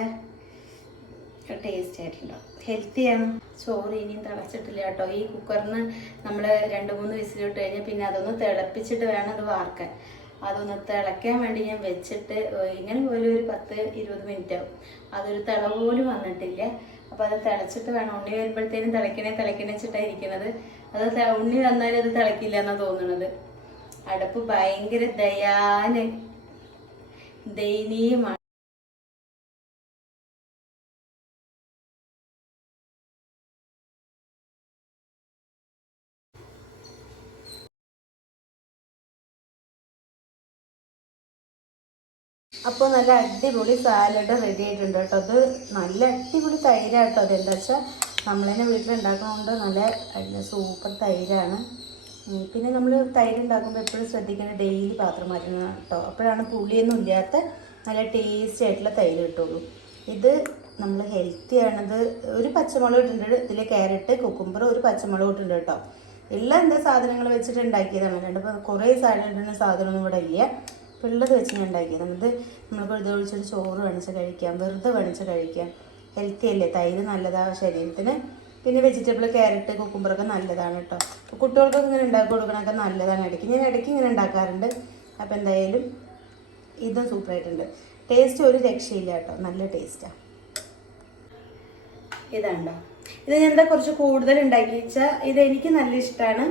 ടേസ്റ്റ് ആയിട്ടുണ്ടാവും, ഹെൽത്തിയാണ്. ചോറ് ഇനിയും തിളച്ചിട്ടില്ല കേട്ടോ. ഈ കുക്കറിന് നമ്മൾ 2-3 വിസിലിട്ട് കഴിഞ്ഞാൽ പിന്നെ അതൊന്ന് തിളപ്പിച്ചിട്ട് വേണം അത് വാർക്കാൻ. അതൊന്ന് തിളയ്ക്കാൻ വേണ്ടി ഞാൻ വെച്ചിട്ട് ഇങ്ങനെ പോലും ഒരു 10-20 മിനിറ്റ് ആവും. അതൊരു തിള പോലും വന്നിട്ടില്ല. അപ്പോൾ അത് തിളച്ചിട്ട് വേണം. ഉണ്ണി വരുമ്പോഴത്തേനും തിളക്കണേ വെച്ചിട്ടായിരിക്കണത്. അത് ഉണ്ണി വന്നാലും അത് തിളക്കില്ല എന്നാണ് തോന്നുന്നത്. അടുപ്പ് ഭയങ്കര ദയനീയമാണ്. അപ്പോൾ നല്ല അടിപൊളി സാലഡ് റെഡി ആയിട്ടുണ്ട് കേട്ടോ. അത് നല്ല അടിപൊളി തൈരാട്ടോ. അതെന്താ വെച്ചാൽ നമ്മൾ തന്നെ വീട്ടിലുണ്ടാക്കുന്നതുകൊണ്ട് നല്ല സൂപ്പർ തൈരാണ്. പിന്നെ നമ്മൾ തൈര് ഉണ്ടാക്കുമ്പോൾ എപ്പോഴും ശ്രദ്ധിക്കേണ്ട ഡെയിലി പാത്രം മാറ്റുന്നത് കേട്ടോ. അപ്പോഴാണ് പുളിയൊന്നും ഇല്ലാത്ത നല്ല ടേസ്റ്റി ആയിട്ടുള്ള തൈര് കിട്ടുള്ളൂ. ഇത് നമ്മൾ ഹെൽത്തിയാണത്. ഒരു പച്ചമുളക് ഇട്ടിട്ടുണ്ട് ഇതിൽ, ക്യാരറ്റ്, കുക്കുംബർ, ഒരു പച്ചമുളക് ഇട്ടിട്ടുണ്ട് കേട്ടോ. എല്ലാം എന്താ സാധനങ്ങൾ വെച്ചിട്ട് ഉണ്ടാക്കിയതാണ്. അപ്പോൾ കുറേ സാധനമൊന്നും ഇവിടെ ഇല്ല. ഉള്ളത് വെച്ച് ഞാൻ ഉണ്ടാക്കിയത്. ഇത് നമ്മൾ വെറുതെ ഒഴിച്ചൊരു ചോറ് വേണിച്ച് കഴിക്കാം, വെറുതെ വേണിച്ച് കഴിക്കാം. ഹെൽത്തി അല്ലേ, തൈര് നല്ലതാണ് ശരീരത്തിന്. പിന്നെ വെജിറ്റബിൾ, ക്യാരറ്റ്, കുക്കുംബറൊക്കെ നല്ലതാണ് കേട്ടോ. അപ്പോൾ കുട്ടികൾക്കൊക്കെ ഇങ്ങനെ ഉണ്ടാക്കി കൊടുക്കണമൊക്കെ നല്ലതാണ്. ഞാൻ ഇടയ്ക്ക് ഇങ്ങനെ ഉണ്ടാക്കാറുണ്ട്. അപ്പോൾ എന്തായാലും ഇതും സൂപ്പറായിട്ടുണ്ട്. ടേസ്റ്റ് ഒരു രക്ഷയില്ല കേട്ടോ, നല്ല ടേസ്റ്റാണ്. ഇതാണ്ടോ, ഇത് ഞാൻ എന്താ കുറച്ച് കൂടുതൽ ഉണ്ടാക്കി വെച്ചാൽ ഇത് എനിക്ക് നല്ല ഇഷ്ടമാണ്.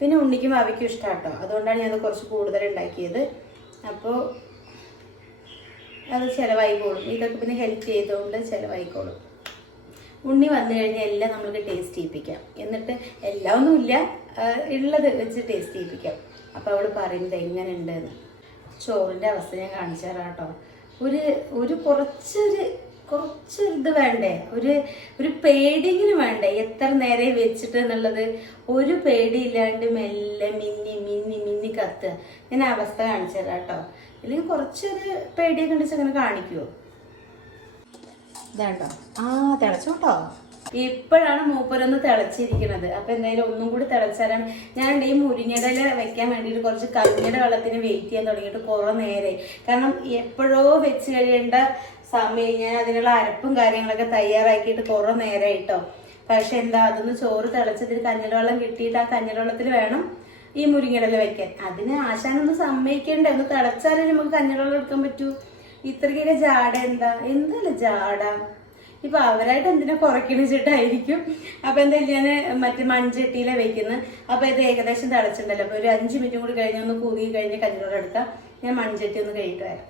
പിന്നെ ഉണ്ണിക്കും ഭാവിക്കും ഇഷ്ടമാണ് കേട്ടോ. അതുകൊണ്ടാണ് ഞാനത് കുറച്ച് കൂടുതൽ ഉണ്ടാക്കിയത്. അപ്പോൾ അത് ചിലവായിക്കോളും. ഇതൊക്കെ പിന്നെ ഹെൽപ്പ് ചെയ്തുകൊണ്ട് ചിലവായിക്കോളും. ഉണ്ണി വന്നു കഴിഞ്ഞാൽ എല്ലാം നമ്മൾക്ക് ടേസ്റ്റ് ചെയ്യിപ്പിക്കാം. എന്നിട്ട് എല്ലാം ഒന്നുമില്ല, ഉള്ളത് വെച്ച് ടേസ്റ്റ് ചെയ്യിപ്പിക്കാം. അപ്പോൾ അവൾ പറയുന്നത് എങ്ങനെ ഉണ്ടെന്ന്. ചോറിൻ്റെ അവസ്ഥ ഞാൻ കാണിച്ചു തരാം കേട്ടോ. ഒരു കുറച്ചൊരിത് വേണ്ടേ, ഒരു പേടിയെങ്കിലും വേണ്ടേ എത്ര നേരെ വെച്ചിട്ട് എന്നുള്ളത്. ഒരു പേടിയില്ലാണ്ട് മെല്ലെ മിന്നി കത്തുക. ഞാൻ അവസ്ഥ കാണിച്ചു തരാം കേട്ടോ. അല്ലെങ്കിൽ കുറച്ചൊരു പേടിയൊക്കെ ഉണ്ടെച്ച് അങ്ങനെ കാണിക്കുമോ? ഇതാണ്ടോ, തിളച്ചോട്ടോ. ഇപ്പോഴാണ് മൂപ്പരൊന്ന് തിളച്ചിരിക്കുന്നത്. അപ്പോൾ എന്തായാലും ഒന്നും കൂടി തിളച്ചാലാണ്. ഞാൻ ഈ മുരിങ്ങയുടെ ഇല വെക്കാൻ വേണ്ടിയിട്ട് കുറച്ച് കഞ്ഞിയുടെ വെള്ളത്തിന് വെയിറ്റ് ചെയ്യാൻ തുടങ്ങിയിട്ട് കുറേ നേരെ. കാരണം എപ്പോഴോ വെച്ച് കഴിയേണ്ട സമയം ഞാൻ അതിനുള്ള അരപ്പും കാര്യങ്ങളൊക്കെ തയ്യാറാക്കിയിട്ട് കുറേ നേരമായിട്ടോ. പക്ഷെ എന്താ, അതൊന്ന് ചോറ് തിളച്ചതിൽ കഞ്ഞിയുടെ വെള്ളം കിട്ടിയിട്ട് ആ കഞ്ഞിയുടെ വെള്ളത്തിൽ വേണം ഈ മുരിങ്ങയുടെ ഇല വെക്കാൻ. അതിന് ആശാനൊന്ന് സമ്മതിക്കണ്ടേ, ഒന്ന് തിളച്ചാലേ നമുക്ക് കഞ്ഞിയുടെ വെള്ളം എടുക്കാൻ പറ്റൂ. ഇത്രയ്ക്കൊക്കെ ജാട എന്തല്ല ജാട. ഇപ്പൊ അവരായിട്ട് എന്തിനാ കുറയ്ക്കണ വെച്ചിട്ടായിരിക്കും. അപ്പൊ എന്തായാലും ഞാൻ മറ്റേ മൺചട്ടിയിലെ വെക്കുന്നത്. അപ്പൊ ഇത് ഏകദേശം തിളച്ചിട്ടുണ്ടല്ലോ. അപ്പൊ ഒരു 5 മിനിറ്റും കൂടി കഴിഞ്ഞ് ഒന്ന് കുറുകി കഴിഞ്ഞ് കഞ്ഞിവെള്ളം എടുക്കാം. ഞാൻ മൺചട്ടി ഒന്ന് കഴിയിട്ട് വരാം.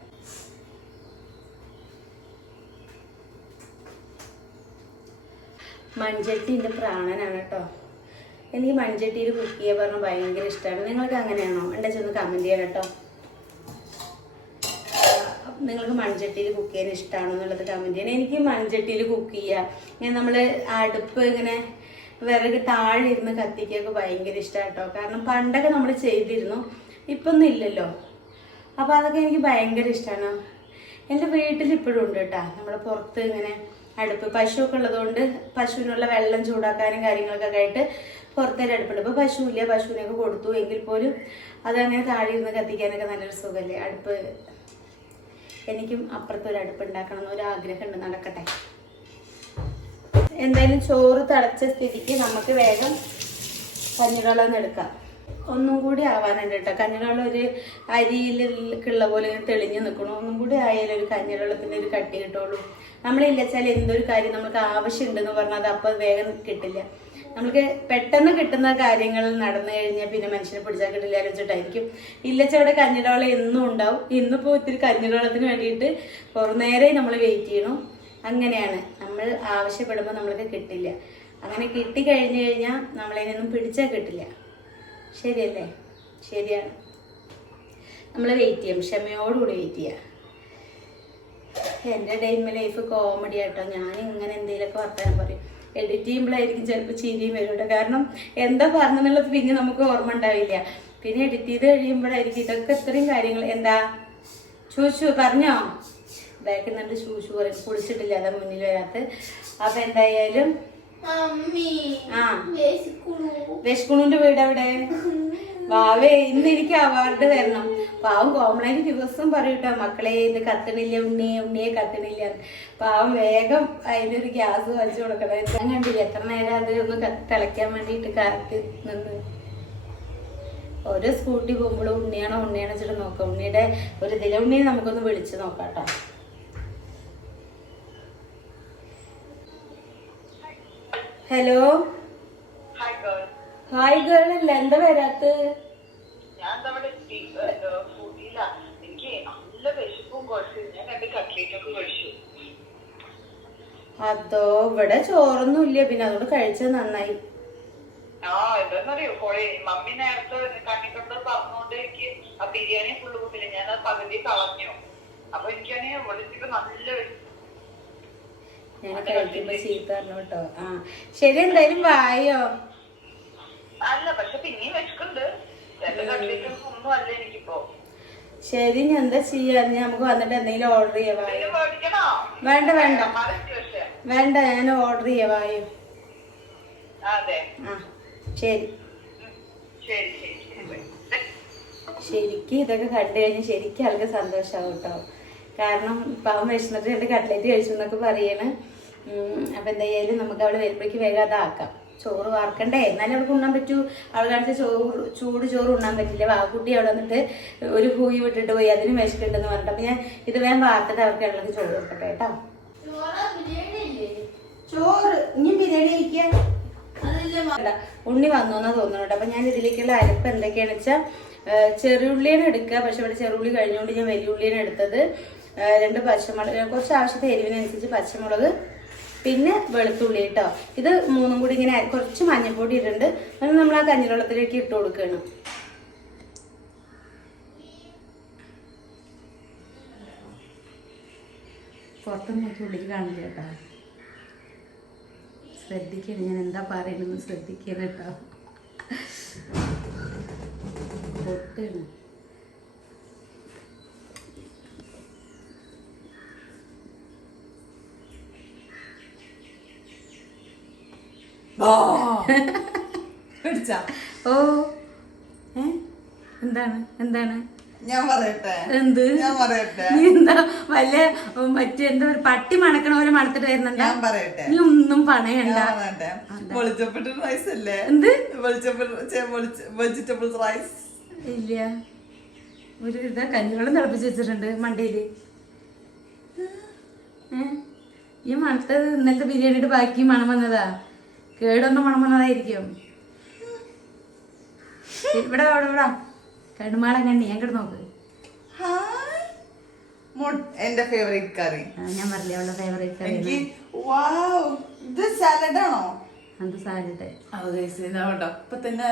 മൺചട്ടി എൻ്റെ പ്രാണനാണ് കേട്ടോ. എനിക്ക് മൺചട്ടിയിൽ കുക്ക് ചെയ്യാൻ പറഞ്ഞാൽ ഭയങ്കര ഇഷ്ടമാണ്. നിങ്ങൾക്ക് അങ്ങനെയാണോ? എൻ്റെ ചെന്ന് കമൻറ്റ് ചെയ്യാം കേട്ടോ. നിങ്ങൾക്ക് മൺചട്ടിയിൽ കുക്ക് ചെയ്യാൻ ഇഷ്ടമാണോ എന്നുള്ളത് കമൻറ്റ് ചെയ്യണം. എനിക്ക് മൺചട്ടിയിൽ കുക്ക് ചെയ്യുക, നമ്മൾ അടുപ്പ് ഇങ്ങനെ വിറക് താഴെ ഇരുന്ന് കത്തിക്കൊക്കെ ഭയങ്കര ഇഷ്ടമാണ് കേട്ടോ. കാരണം പണ്ടൊക്കെ നമ്മൾ ചെയ്തിരുന്നു, ഇപ്പൊന്നും ഇല്ലല്ലോ. അപ്പോൾ അതൊക്കെ എനിക്ക് ഭയങ്കര ഇഷ്ടമാണ്. എൻ്റെ വീട്ടിൽ ഇപ്പോഴും ഉണ്ട് കേട്ടോ. നമ്മുടെ പുറത്ത് ഇങ്ങനെ അടുപ്പ്, പശുവൊക്കെ ഉള്ളതുകൊണ്ട് പശുവിനുള്ള വെള്ളം ചൂടാക്കാനും കാര്യങ്ങളൊക്കെ ആയിട്ട് പുറത്തൊരു അടുപ്പുണ്ട്. ഇപ്പോൾ പശുവില്ല, പശുവിനൊക്കെ കൊടുത്തു. എങ്കിൽ പോലും അതങ്ങനെ താഴെ ഇരുന്ന് കത്തിക്കാനൊക്കെ നല്ലൊരു സുഖമല്ലേ അടുപ്പ്. എനിക്കും അപ്പുറത്തൊരു അടുപ്പ് ഉണ്ടാക്കണം എന്നൊരാഗ്രഹം ഉണ്ട്, നടക്കട്ടെ. എന്തായാലും ചോറ് തിളച്ച സ്ഥിതിക്ക് നമുക്ക് വേഗം കഞ്ഞിവെള്ളം എടുക്കാം. ഒന്നും കൂടി ആവാനുണ്ട് കേട്ടോ. കഞ്ഞിവെള്ളം ഒരു അരിയിലുള്ള പോലെ തെളിഞ്ഞു നിൽക്കണം. ഒന്നും കൂടി ആയാലും ഒരു കഞ്ഞിവെള്ളത്തിൻ്റെ ഒരു കട്ടി കിട്ടുള്ളൂ. നമ്മളില്ലച്ചാൽ എന്തൊരു കാര്യം നമുക്ക് ആവശ്യമുണ്ടെന്ന് പറഞ്ഞാൽ അത് അപ്പം വേഗം കിട്ടില്ല. നമുക്ക് പെട്ടെന്ന് കിട്ടുന്ന കാര്യങ്ങൾ നടന്നു കഴിഞ്ഞാൽ പിന്നെ മനുഷ്യനെ പിടിച്ചാൽ കിട്ടില്ല വെച്ചിട്ടായിരിക്കും. ഇല്ലച്ചവിടെ കഞ്ഞിവെള്ളം എന്നും ഉണ്ടാവും. ഇന്നിപ്പോൾ ഇത്തിരി കഞ്ഞിവെള്ളത്തിന് വേണ്ടിയിട്ട് കുറേ നേരം നമ്മൾ വെയിറ്റ് ചെയ്യണം. അങ്ങനെയാണ്, നമ്മൾ ആവശ്യപ്പെടുമ്പോൾ നമ്മൾക്ക് കിട്ടില്ല. അങ്ങനെ കിട്ടിക്കഴിഞ്ഞു കഴിഞ്ഞാൽ നമ്മളതിനൊന്നും പിടിച്ചാൽ കിട്ടില്ല. ശരിയല്ലേ? ശരിയാണ്. നമ്മൾ വെയിറ്റ് ചെയ്യും, ക്ഷമയോടുകൂടി വെയിറ്റ് ചെയ്യുക. എൻ്റെ day in my life comedy ആട്ടോ. ഞാൻ ഇങ്ങനെ എന്തെങ്കിലുമൊക്കെ വർത്താനം പറയും. എഡിറ്റ് ചെയ്യുമ്പോഴായിരിക്കും ചിലപ്പോൾ ചിരിയും വരും. കാരണം എന്താ പറഞ്ഞെന്നുള്ളത് പിന്നെ നമുക്ക് ഓർമ്മ ഉണ്ടാവില്ല. പിന്നെ എഡിറ്റ് ചെയ്ത് കഴിയുമ്പോഴായിരിക്കും ഇതൊക്കെ ഇത്രയും കാര്യങ്ങൾ. എന്താ ചൂച്ചു പറഞ്ഞോ? ബാക്കിൽ നിന്നിട്ട് ചൂച്ചു പറയും. കുളിച്ചിട്ടില്ല, അതാ മുന്നിൽ വരാത്ത. അപ്പൊ എന്തായാലും വിഷ്ണുവിന്റെ വീട് എവിടെ? വാവേ ഇന്ന് എനിക്ക് അവാർഡ് തരണം. പാവം കോംപ്ലൈന്റ് ദിവസം പറയൂട്ടോ, മക്കളെ ഇത് കത്തണില്ല ഉണ്ണിയെ കത്തണില്ല. പാവം വേഗം അതിനൊരു ഗ്യാസ് വെച്ച് കൊടുക്കണം. ഞാൻ കണ്ടില്ല എത്ര നേരം അത് ഒന്ന് തിളയ്ക്കാൻ വേണ്ടിയിട്ട് കാത്ത് നിന്ന്. ഓരോ സ്കൂട്ടി പോകുമ്പോഴും ഉണ്ണിയാണോ വെച്ചിട്ട് നോക്കാം. ഉണ്ണിയുടെ ഒരു ഇതിലെ ഉണ്ണിയെ നമുക്കൊന്ന് വിളിച്ച് നോക്കാം കേട്ടോ. ഹലോ, ഹായ് ഗേൾ അല്ല, എന്താ വരാത്ത? അതോ ഇവിടെ ചോറൊന്നും ഇല്ല, പിന്നെ അതുകൊണ്ട് കഴിച്ചത് നന്നായി. എന്താന്നറിയോ മമ്മി നേരത്തെ കണ്ണിക്കണ്ട് പറഞ്ഞോണ്ട് എനിക്ക് ആ ബിരിയാണി ഫുള്ള് കൂട്ടില്ല, ഞാൻ അത് പകുതി കളഞ്ഞു. അപ്പൊ എനിക്കാണെങ്കിൽ വിളിച്ചിട്ട് നല്ല ഞാൻ കഴിക്കുമ്പോ ചീത്ത പറഞ്ഞു കേട്ടോ. ആ ശരി, എന്തായാലും വായോ. അല്ല പക്ഷെ പിന്നെയും വെച്ചിട്ടുണ്ട്. ഒന്നും അല്ല എനിക്കിപ്പോ. ശരി, ഞാൻ എന്താ ചെയ്യാ, നമുക്ക് വന്നിട്ട് എന്തെങ്കിലും ഓർഡർ ചെയ്യാം. വേണ്ട വേണ്ട വേണ്ട, ഞാൻ ഓർഡർ ചെയ്യാം. വായോ. ആ ശരി. ശരിക്കും ഇതൊക്കെ കണ്ടു കഴിഞ്ഞാൽ ശരിക്കും ആൾക്ക് സന്തോഷമാവും കേട്ടോ. കാരണം പാവം വിഷമത്തിൽ 2 കട്ട്ലേറ്റ് കഴിച്ചു എന്നൊക്കെ പറയണ്. അപ്പം എന്തായാലും നമുക്ക് അവിടെ വരുമ്പോഴേക്ക് വേഗം അതാക്കാം. ചോറ് വാർക്കണ്ടേ, എന്നാലും അവൾക്ക് ഉണ്ണാൻ പറ്റൂ. അവൾ കാണിച്ച ചൂട് ചോറ് ഉണ്ണാൻ പറ്റില്ല. വാക്കുട്ടി അവിടെ വന്നിട്ട് ഒരു ഹൂയി വിട്ടിട്ട് പോയി, അതിന് വിശക്കുണ്ടെന്ന് പറഞ്ഞിട്ട്. അപ്പം ഞാൻ ഇത് വേഗം വാർത്തിട്ട് അവർക്ക് അവൾക്ക് ചോറ് കൊടുക്കട്ടെ കേട്ടോ. ചോറ് ഇനി ബിരിയാണി കഴിക്കാൻ ഉണ്ണി വന്നു എന്നാ തോന്നുന്നു കേട്ടോ. അപ്പൊ ഞാൻ ഇതിലേക്കുള്ള അരപ്പ് എന്തൊക്കെയാണെന്ന് വെച്ചാൽ ചെറുള്ളിയാണ് എടുക്കുക. പക്ഷെ ഇവിടെ ചെറുള്ളി കഴിഞ്ഞുകൊണ്ട് ഞാൻ വലിയ ഉള്ളിയാണ് എടുത്തത്. 2 പച്ചമുളക്, കുറച്ച് ആവശ്യത്തെ എരിവിനനുസരിച്ച് പച്ചമുളക്, പിന്നെ വെളുത്തുള്ളി കേട്ടോ. ഇത് 3ഉം കൂടി ഇങ്ങനെ കുറച്ച് മഞ്ഞൾപ്പൊടി ഇട്ടുണ്ട്. അത് നമ്മൾ ആ കഞ്ഞിവെള്ളത്തിലേക്ക് ഇട്ട് കൊടുക്കണം. പുറത്തൊന്നും നോക്കി ഉള്ളിക്ക് കാണില്ല കേട്ടോ. ശ്രദ്ധിക്കണം, ഞാൻ എന്താ പറയുന്നത് ശ്രദ്ധിക്കണം കേട്ടോ. പൊട്ടാണ്. ഓ എന്താണ് ഞാൻ പറയട്ടെ? എന്ത് ഞാൻ പറയട്ടെ? നീ എന്താ വല്ല മറ്റെന്താ ഒരു പട്ടി മണക്കണ പോലെ മണത്തിട്ട് വരുന്നുണ്ട്. ഞാൻ പറയട്ടെ? നീ ഒന്നും പണയണ്ട. വെളിച്ചപ്പെട്ട റൈസ് അല്ലേ? എന്ത് വെജിറ്റബിൾ റൈസ് ഇല്ല, ഒരു ഇതാ കഞ്ഞിവെള്ളം തിളപ്പിച്ച് വെച്ചിട്ടുണ്ട് മണ്ടയില്. ഈ മണത്തത് ഇന്നലത്തെ ബിരിയാണിയുടെ ബാക്കി മണം വന്നതാ. കേടൊന്നും മണം വന്നതായിരിക്കും. ഇവിടെ കടുമാളം കണ്ണി അങ്ങോട്ട് നോക്ക്. എന്റെ ഫേവറേറ്റ് കറി. ഞാൻ പറഞ്ഞില്ലേ അവളുടെ ഫേവറേറ്റ് കറി. ഇത് സാലഡ് ആണോ? അത് സാലഡ്. കേട്ടോ ഇപ്പൊ തന്നെ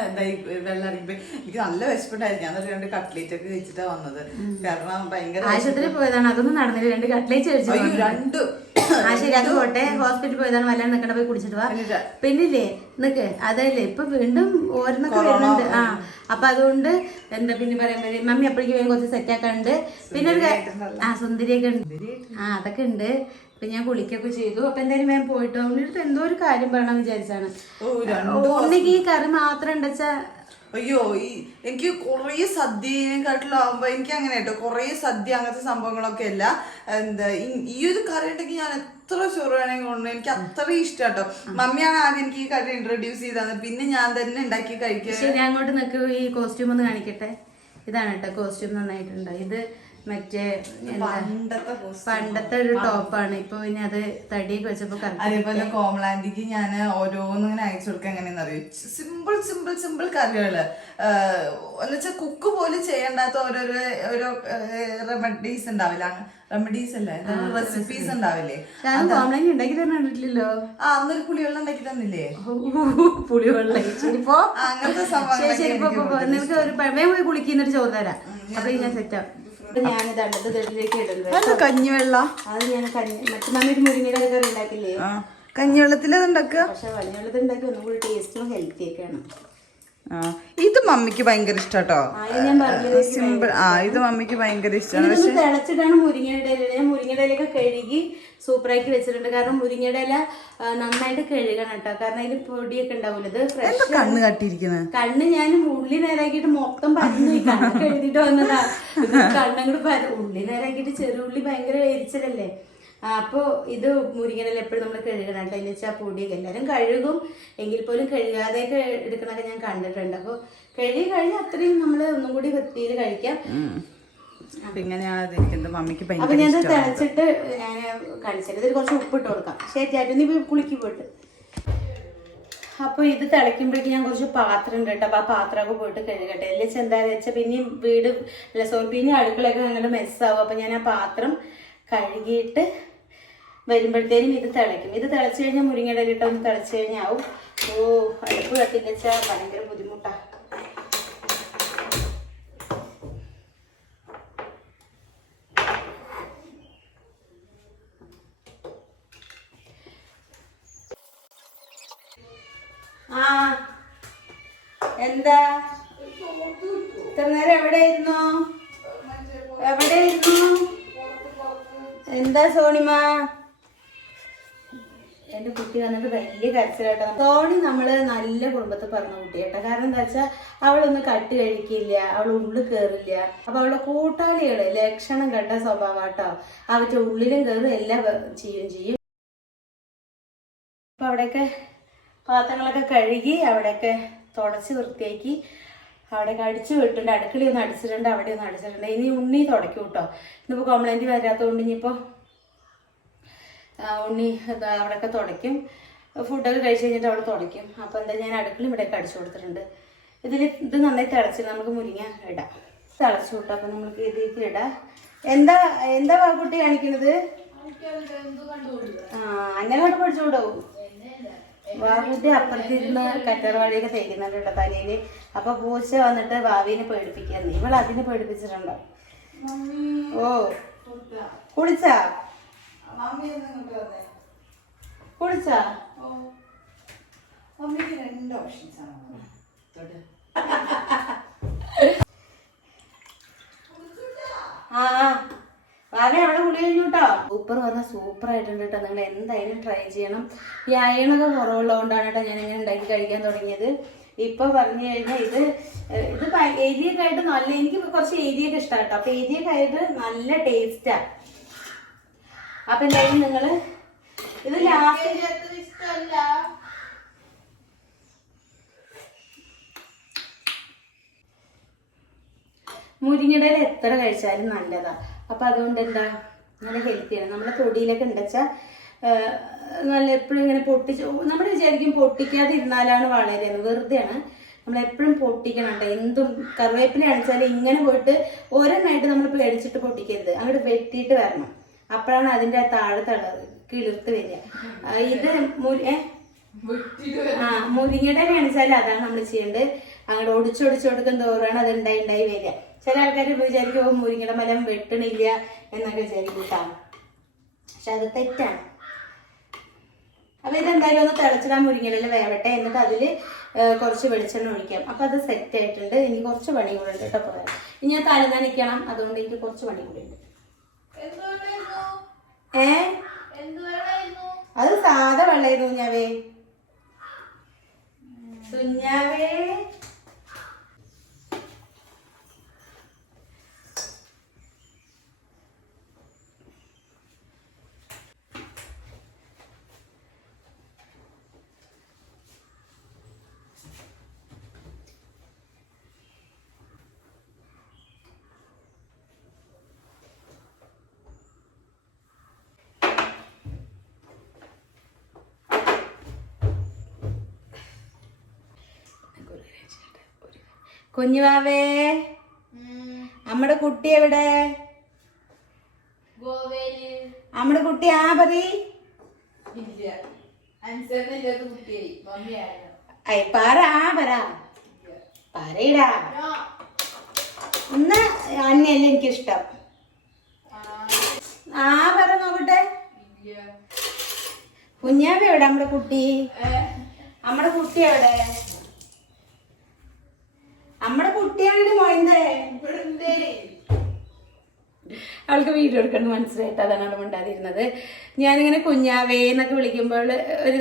വെള്ളം അറിയുമ്പോ എനിക്ക് നല്ല വിശപ്പെട്ടായിരുന്നു. ഞാൻ 2 കട്ട്ലേറ്റ് ഒക്കെ കഴിച്ചിട്ടാ വന്നത്. കാരണം ഭയങ്കര ആശുപത്രിയിൽ പോയതാണ്, അതൊന്നും നടന്നില്ല. 2 കട്ട്ലേറ്റ് കഴിച്ചു. 2 ആ ശരി, അത് പോട്ടെ. ഹോസ്പിറ്റലിൽ പോയതാണ്, വല്ലാണ്ട് നിക്കണ്ട, പോയി കുടിച്ചിട്ട് വാ. പിന്നില്ലേ നിക്ക്, അതല്ലേ ഇപ്പൊ വീണ്ടും ഓരോന്നൊക്കെ വരുന്നുണ്ട്. ആ അപ്പൊ അതുകൊണ്ട് എന്താ പിന്നെ പറയാൻ പറ്റും, മമ്മി അപ്പോഴേക്ക് വേഗം കുറച്ച് സെറ്റ് ആക്കാനുണ്ട്. പിന്നെ ഒരു സുന്ദരിയൊക്കെ ഉണ്ട്. അതൊക്കെ ഉണ്ട്. ഇപ്പൊ ഞാൻ കുളിക്കൊക്കെ ചെയ്തു. അപ്പൊ എന്തായാലും വേഗം പോയിട്ടോ. ഉണ്ണിയുടെ എന്തോ ഒരു കാര്യം പറയണമെന്ന് വിചാരിച്ചാണ്. ഉണ്ണിക്ക് ഈ കറി മാത്രം ഉണ്ടെച്ചാ അയ്യോ എനിക്ക് കുറേ സദ്യനെക്കാട്ടിലും ആവുമ്പോ എനിക്ക് അങ്ങനെ കേട്ടോ കുറേ സദ്യ അങ്ങനത്തെ സംഭവങ്ങളൊക്കെ അല്ല. എന്താ ഈ ഒരു കറി ഉണ്ടെങ്കിൽ ഞാൻ എത്ര ചോറ് വേണമെങ്കിൽ കൊണ്ട് എനിക്ക് അത്രയും ഇഷ്ടം കേട്ടോ. മമ്മിയാണ് ആദ്യം എനിക്ക് ഈ കറി ഇൻട്രൊഡ്യൂസ് ചെയ്തത്, പിന്നെ ഞാൻ തന്നെ ഉണ്ടാക്കി കഴിക്കുക. ശരി, അങ്ങോട്ട് നിൽക്ക്. ഈ കോസ്റ്റ്യൂം ഒന്ന് കാണിക്കട്ടെ. ഇതാണ് കേട്ടോ കോസ്റ്റ്യൂം, നന്നായിട്ടുണ്ട്. ഇത് മറ്റേ പണ്ടത്തെ ഒരു ടോപ്പാണ്. ഇപ്പൊ പിന്നെ അത് തടിയൊക്കെ വെച്ചപ്പോ അതേപോലെ കോമളാൻഡിക്ക് ഞാൻ ഓരോന്നും ഇങ്ങനെ അയച്ചു കൊടുക്കാൻ എങ്ങനെയാന്ന് അറിയും. സിമ്പിൾ കറികള് എന്നുവെച്ചാൽ കുക്ക് പോലും ചെയ്യേണ്ടാത്ത ഓരോ റെമഡീസ് ഉണ്ടാവില്ല. റെമഡീസ് അല്ലേ, റെസിപ്പീസ് ഉണ്ടാവില്ലേ? ഉണ്ടാക്കി തന്നിട്ടില്ലല്ലോ. അന്നൊരു പുളിവെള്ളം ഉണ്ടാക്കി തന്നില്ലേ? പുളിവെള്ളം അങ്ങനത്തെ സംഭവം. നിനക്ക് ഒരു പഴമേ പോയി കുളിക്കുന്നൊരു ചോറ് തരാം. അപ്പൊ ഞാൻ സെറ്റാവും. ഞാനിത് അടുത്ത ഇതിലേക്ക് ഇടുന്നത് കഞ്ഞിവെള്ളം. അത് ഞാൻ മറ്റു മമ്മി മുരിങ്ങയുടെ കറി ഉണ്ടാക്കില്ലേ, കഞ്ഞിവെള്ളത്തിൽ അത് ഉണ്ടാക്കുക. പക്ഷെ കഞ്ഞിവെള്ളത്തിൽ ഉണ്ടാക്കി ഒന്നും കൂടി ടേസ്റ്റും ഹെൽത്തി ഒക്കെയാണ്. ഇത് മമ്മിക്ക് ഭയങ്കര ഇഷ്ടാട്ടോ. ഞാൻ പറഞ്ഞത് സിമ്പിൾ. ഇത് മമ്മിക്ക് ഭയങ്കര ഇഷ്ടമാണ്. പക്ഷെ തിളച്ചിട്ടാണ് മുരിങ്ങയുടെ ഇല. ഞാൻ മുരിങ്ങയുടെ ഇലയൊക്കെ കഴുകി സൂപ്പറാക്കി വെച്ചിട്ടുണ്ട്. കാരണം മുരിങ്ങയുടെ ഇല നന്നായിട്ട് കഴുകണം കേട്ടോ. കാരണം അതിൽ പൊടിയൊക്കെ ഉണ്ടാവില്ല. ഇത് ഫ്രഷ്. കണ്ണ് കട്ടിയിരിക്കുന്നത് കണ്ണ് ഞാൻ ഉള്ളി നേരാക്കിയിട്ട് മൊത്തം പരന്നു കണ്ണൊക്കെ എഴുതിട്ട് വന്നതാ. കണ്ണങ്ങോട്ട് ഉള്ളി നേരാക്കിയിട്ട് ചെറുള്ളി ഭയങ്കര എരിച്ചിലല്ലേ. അപ്പോൾ ഇത് മുരിങ്ങയില എപ്പോഴും നമ്മൾ കഴുകണം കേട്ടോ. എന്ന് വെച്ചാൽ പൊടിയൊക്കെ എല്ലാവരും കഴുകും, എങ്കിൽ പോലും കഴുകാതെയൊക്കെ എടുക്കണൊക്കെ ഞാൻ കണ്ടിട്ടുണ്ട്. അപ്പോൾ കഴുകി കഴിഞ്ഞാൽ അത്രയും നമ്മൾ ഒന്നും കൂടി വൃത്തിയിൽ കഴിക്കാം. അപ്പൊ ഞാനത് തിളച്ചിട്ട് ഞാൻ കഴിച്ചിട്ട് ഇതിൽ കുറച്ച് ഉപ്പിട്ട് കൊടുക്കാം. ശരി ചേട്ടൻ നീ കുളിക്ക് പോയിട്ട്. അപ്പോൾ ഇത് തിളയ്ക്കുമ്പോഴേക്കും ഞാൻ കുറച്ച് പാത്രം ഉണ്ട് കേട്ടോ. അപ്പോൾ ആ പാത്രമൊക്കെ പോയിട്ട് കഴുകട്ടെ. അല്ലെങ്കിൽ എന്താണെന്ന് വെച്ചാൽ പിന്നെയും വീട് പിന്നെ അടുക്കളയൊക്കെ നല്ല മെസ്സാവും. അപ്പോൾ ഞാൻ ആ പാത്രം കഴുകിയിട്ട് വരുമ്പോഴത്തേനും ഇത് തിളയ്ക്കും. ഇത് തിളച്ച് കഴിഞ്ഞാൽ മുരിങ്ങയുടെ ഇല ഇട്ടൊന്ന് തിളച്ച് കഴിഞ്ഞാവും. അടുപ്പ് കത്തില്ല വെച്ചാൽ ഭയങ്കര ബുദ്ധിമുട്ടാണ്. എന്താ ഇത്ര നേരം എവിടെയായിരുന്നു? എന്താ സോണിമ? എൻ്റെ കുട്ടി വന്നിട്ട് വലിയ കരച്ചിലാട്ടോ. സോണി നമ്മള് നല്ല കുടുംബത്തിൽ പറഞ്ഞ കുട്ടി കേട്ടോ. കാരണം എന്താ വെച്ചാൽ അവളൊന്നും കട്ട് കഴിക്കില്ല, അവൾ ഉള്ളിൽ കയറില്ല. അപ്പൊ അവളുടെ കൂട്ടാളികള് ലക്ഷണം കണ്ട സ്വഭാവട്ടോ. അവരുടെ ഉള്ളിലും കയറും, എല്ലാം ചെയ്യും. അപ്പൊ അവിടെയൊക്കെ പാത്രങ്ങളൊക്കെ കഴുകി അവിടെയൊക്കെ തുടച്ച് വൃത്തിയാക്കി അവിടെയൊക്കെ അടിച്ചു വിട്ടിട്ടുണ്ട്. അടുക്കളയൊന്നും അടിച്ചിട്ടുണ്ട്, അവിടെ ഒന്നും അടിച്ചിട്ടുണ്ട്. ഇനി ഉണ്ണി തുടയ്ക്കും കേട്ടോ. ഇന്നിപ്പോൾ കംപ്ലൈൻറ്റ് വരാത്തതുകൊണ്ട് ഇനിയിപ്പോൾ ഉണ്ണി അവിടെയൊക്കെ തുടയ്ക്കും. ഫുഡൊക്കെ കഴിച്ച് കഴിഞ്ഞിട്ട് അവിടെ തുടയ്ക്കും. അപ്പോൾ എന്താ ഞാൻ അടുക്കളയും ഇവിടെയൊക്കെ അടിച്ചു കൊടുത്തിട്ടുണ്ട്. ഇത് നന്നായി തിളച്ചിട്ട് നമുക്ക് മുരിങ്ങ ഇടാം. തിളച്ചു വിട്ടോ. അപ്പം നമുക്ക് ഇതിലേക്ക് ഇടാം. എന്താ കുട്ടി കാണിക്കുന്നത്? അന്നെ കൊണ്ട് പഠിച്ചുകൂടോ? വാവുന്റെ അപ്പുറത്തിരുന്ന് കറ്റർവാടിയൊക്കെ തേക്കുന്നുണ്ട് കേട്ടോ തലയില്. അപ്പൊ പൂച്ച വന്നിട്ട് വാവിനെ പേടിപ്പിക്കാന്ന്. ഇവൾ അതിനെ പേടിപ്പിച്ചിട്ടുണ്ടോ? കുളിച്ചാ? വാവേ അവിടെ കുളി കഴിഞ്ഞു കേട്ടോ. സൂപ്പർ പറഞ്ഞാൽ സൂപ്പർ ആയിട്ടുണ്ട് കേട്ടോ. നിങ്ങൾ എന്തായാലും ട്രൈ ചെയ്യണം. ഈ അയണൊക്കെ കുറവുള്ളതുകൊണ്ടാണ് കേട്ടോ ഞാൻ ഇങ്ങനെ ഉണ്ടാക്കി കഴിക്കാൻ തുടങ്ങിയത്. ഇപ്പൊ പറഞ്ഞു കഴിഞ്ഞാൽ ഇത് ഏരിയൊക്കെ ആയിട്ട് നല്ല, എനിക്ക് കുറച്ച് ഏരിയൊക്കെ ഇഷ്ടമാണ് കേട്ടോ. അപ്പൊ ഏരിയൊക്കെ ആയിട്ട് നല്ല ടേസ്റ്റാ. അപ്പൊ എന്തായാലും നിങ്ങള് ഇത് ലാസ്റ്റ് മുരിങ്ങയുടെ എത്ര കഴിച്ചാലും നല്ലതാ. അപ്പൊ അതുകൊണ്ട് എന്താ നല്ല ഹെൽത്തിയാണ്. നമ്മളെ തൊടിയിലൊക്കെ ഉണ്ടെച്ചാൽ നല്ല എപ്പോഴും ഇങ്ങനെ പൊട്ടിച്ച് നമ്മൾ വിചാരിക്കും പൊട്ടിക്കാതെ ഇരുന്നാലാണ് വളരെ വെറുതെയാണ്. നമ്മളെപ്പോഴും പൊട്ടിക്കണം കേട്ടോ. എന്തും കറിവേപ്പില അണിച്ചാൽ ഇങ്ങനെ പോയിട്ട് ഓരോന്നായിട്ട് നമ്മൾ പേടിച്ചിട്ട് പൊട്ടിക്കരുത്. അങ്ങോട്ട് വെട്ടിയിട്ട് വരണം. അപ്പോഴാണ് അതിൻ്റെ താഴെ കിളിർത്ത് വരിക. ഇത് മുരിങ്ങയുടെ അണിച്ചാൽ അതാണ് നമ്മൾ ചെയ്യേണ്ടത്. അങ്ങോട്ട് ഒടിച്ചൊടിച്ച് കൊടുക്കും തോറാണ് അത് ഉണ്ടായി വരിക. ചില ആൾക്കാർ വിചാരിക്കും മുരിങ്ങയുടെ മലം വെട്ടണില്ല എന്നൊക്കെ വിചാരിക്കൂട്ടാണ്. പക്ഷെ അത് തെറ്റാണ്. അപ്പൊ ഇതെന്തായാലും ഒന്ന് തിളച്ചിടാൻ മുരിങ്ങയില വേവട്ടെ. എന്നിട്ട് അതില് കുറച്ച് വെളിച്ചെണ്ണ ഒഴിക്കാം. അപ്പൊ അത് സെറ്റ് ആയിട്ടുണ്ട്. എനിക്ക് കുറച്ച് പണി കൂടെ ഉണ്ട് കേട്ടോ. പോയാൽ ഇനി ഞാൻ തലനണിക്കണം. അതുകൊണ്ട് എനിക്ക് കുറച്ച് പണി കൂടെ ഉണ്ട്. അത് സാധാ വെള്ളമായിരുന്നു കുഞ്ഞാവേ. കുഞ്ഞാവേ കുഞ്ഞുവാവേ നമ്മുടെ കുട്ടി എവിടെ? നമ്മുടെ കുട്ടി പറ പറയടാ. ഒന്ന് അന്നയല്ലേ എനിക്കിഷ്ടം. പറ നോക്കട്ടെ. കുഞ്ഞാവ എവിടെ? നമ്മുടെ കുട്ടി എവിടെ? അവൾക്ക് വീഡിയോ എടുക്കണം മനസ്സിലായിട്ട് അതാണ് അവിടെ മിണ്ടാതിരുന്നത്. ഞാനിങ്ങനെ കുഞ്ഞാവേ എന്നൊക്കെ വിളിക്കുമ്പോൾ ഒരു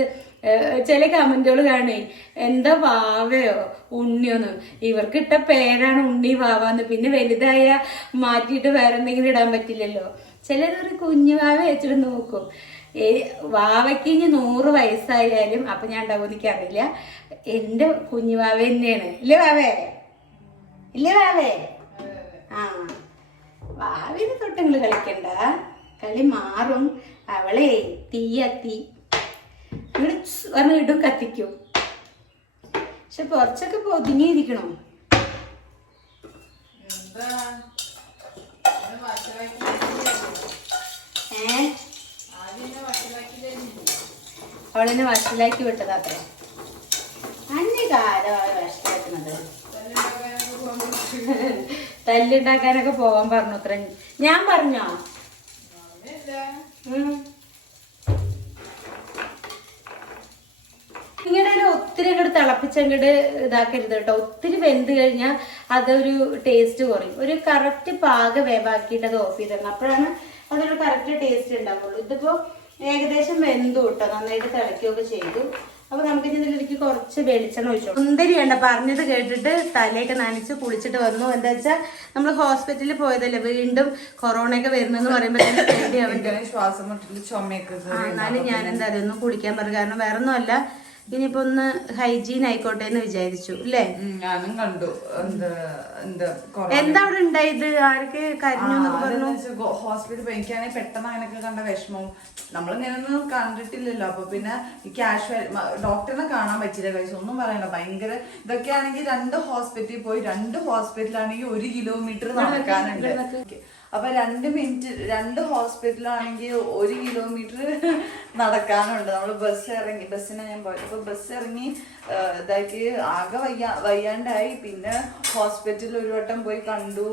ചില കമന്റുകൾ കാണുവേ, എന്താ വാവയോ ഉണ്ണിയോന്ന്. ഇവർക്ക് ഇട്ട പേരാണ് ഉണ്ണി വാവാന്ന്. പിന്നെ വലുതായ മാറ്റിയിട്ട് വേറെ എന്തെങ്കിലും ഇടാൻ പറ്റില്ലല്ലോ. ചിലരൊരു കുഞ്ഞു വാവ വെച്ചിട്ട് നോക്കും. വാവയ്ക്ക് ഇനി 100 വയസ്സായാലും അപ്പൊ ഞാൻ ഉണ്ടാവും എനിക്കറിയില്ല, എന്റെ കുഞ്ഞു വാവ തന്നെയാണ്. ഇല്ലേ വാവേ? ഇല്ലേ വാവേ? ആ, വാവിന് തൊട്ടങ്ങള് കളിക്കണ്ട, കളി മാറും. അവളെ തീയത്തി പറഞ്ഞ ഇടും, കത്തിക്കും. പക്ഷെ കുറച്ചൊക്കെ ഒതുങ്ങിയിരിക്കണോ? അവളെന്നെ വഷളാക്കി വിട്ടതാത്രേ. അന്യകാലം അവളെ വഷളാക്കുന്നത്. തല്ലുണ്ടാക്കാനൊക്കെ പോവാൻ പറഞ്ഞു അത്ര. ഞാൻ പറഞ്ഞോ? ഇങ്ങനെ ഒത്തിരി അങ്ങോട്ട് തിളപ്പിച്ചങ്ങോട്ട് ഇതാക്കരുത് കേട്ടോ. ഒത്തിരി വെന്ത് കഴിഞ്ഞാൽ അതൊരു ടേസ്റ്റ് കുറയും. ഒരു കറക്റ്റ് പാക വേവാക്കിയിട്ട് അത് ഓഫ് ചെയ്തിടണം. അപ്പോഴാണ് അതൊരു കറക്റ്റ് ടേസ്റ്റ് ഉണ്ടാവുള്ളൂ. ഇതിപ്പോ ഏകദേശം വെന്തു കേട്ടോ, നന്നായിട്ട് തിളക്കുകയൊക്കെ ചെയ്തു. അപ്പൊ നമുക്ക് ഇതിലേക്ക് കുറച്ച് വെളിച്ചെണ്ണ ഒഴിച്ചോ. സുന്ദരി വേണ്ട പറഞ്ഞത് കേട്ടിട്ട് തലയൊക്കെ നനച്ച് കുളിച്ചിട്ട് വന്നു. എന്താ വെച്ചാൽ നമ്മൾ ഹോസ്പിറ്റലിൽ പോയതല്ലേ, വീണ്ടും കൊറോണയൊക്കെ വരുന്നെന്ന് പറയുമ്പോൾ ശ്വാസം മുട്ടല് ചുമയൊക്കെ. എന്നാലും ഞാൻ എന്താ അതൊന്നും കുളിക്കാൻ പറഞ്ഞു. കാരണം വേറെ ഒന്നും അല്ല, ഇനിയിപ്പോ ഒന്ന് ഹൈജീൻ ആയിക്കോട്ടെ എന്ന് വിചാരിച്ചു. അല്ലേ? ഞാനും കണ്ടു. എന്താ അവിടെ ഉണ്ടായത്? ആർക്ക് കരിഞ്ഞു പറഞ്ഞു? ഹോസ്പിറ്റലിൽ പോയി. എനിക്കാണെങ്കിൽ പെട്ടെന്ന് അങ്ങനെയൊക്കെ കണ്ട വിഷമവും. നമ്മളിങ്ങനെയൊന്നും കണ്ടിട്ടില്ലല്ലോ. അപ്പൊ പിന്നെ ഈ കാഷ്വൽ ഡോക്ടറിനെ കാണാൻ പറ്റില്ല. കഴിച്ചു ഒന്നും പറയണ്ട. ഭയങ്കര ഇതൊക്കെ ആണെങ്കിൽ 2 ഹോസ്പിറ്റലിൽ പോയി. 2 ഹോസ്പിറ്റലാണെങ്കിൽ 1 കിലോമീറ്റർ നടക്കാനുണ്ട്. അപ്പൊ 2 ഹോസ്പിറ്റലാണെങ്കിൽ 1 കിലോമീറ്റർ നടക്കാനുണ്ട്. നമ്മള് ബസ്സിനാ ഞാൻ പോയത്. അപ്പൊ ബസ് ഇറങ്ങി ഇതാക്കി ആകെ വയ്യാണ്ടായി. പിന്നെ ഹോസ്പിറ്റലിൽ ഒരു വട്ടം പോയി കണ്ടു.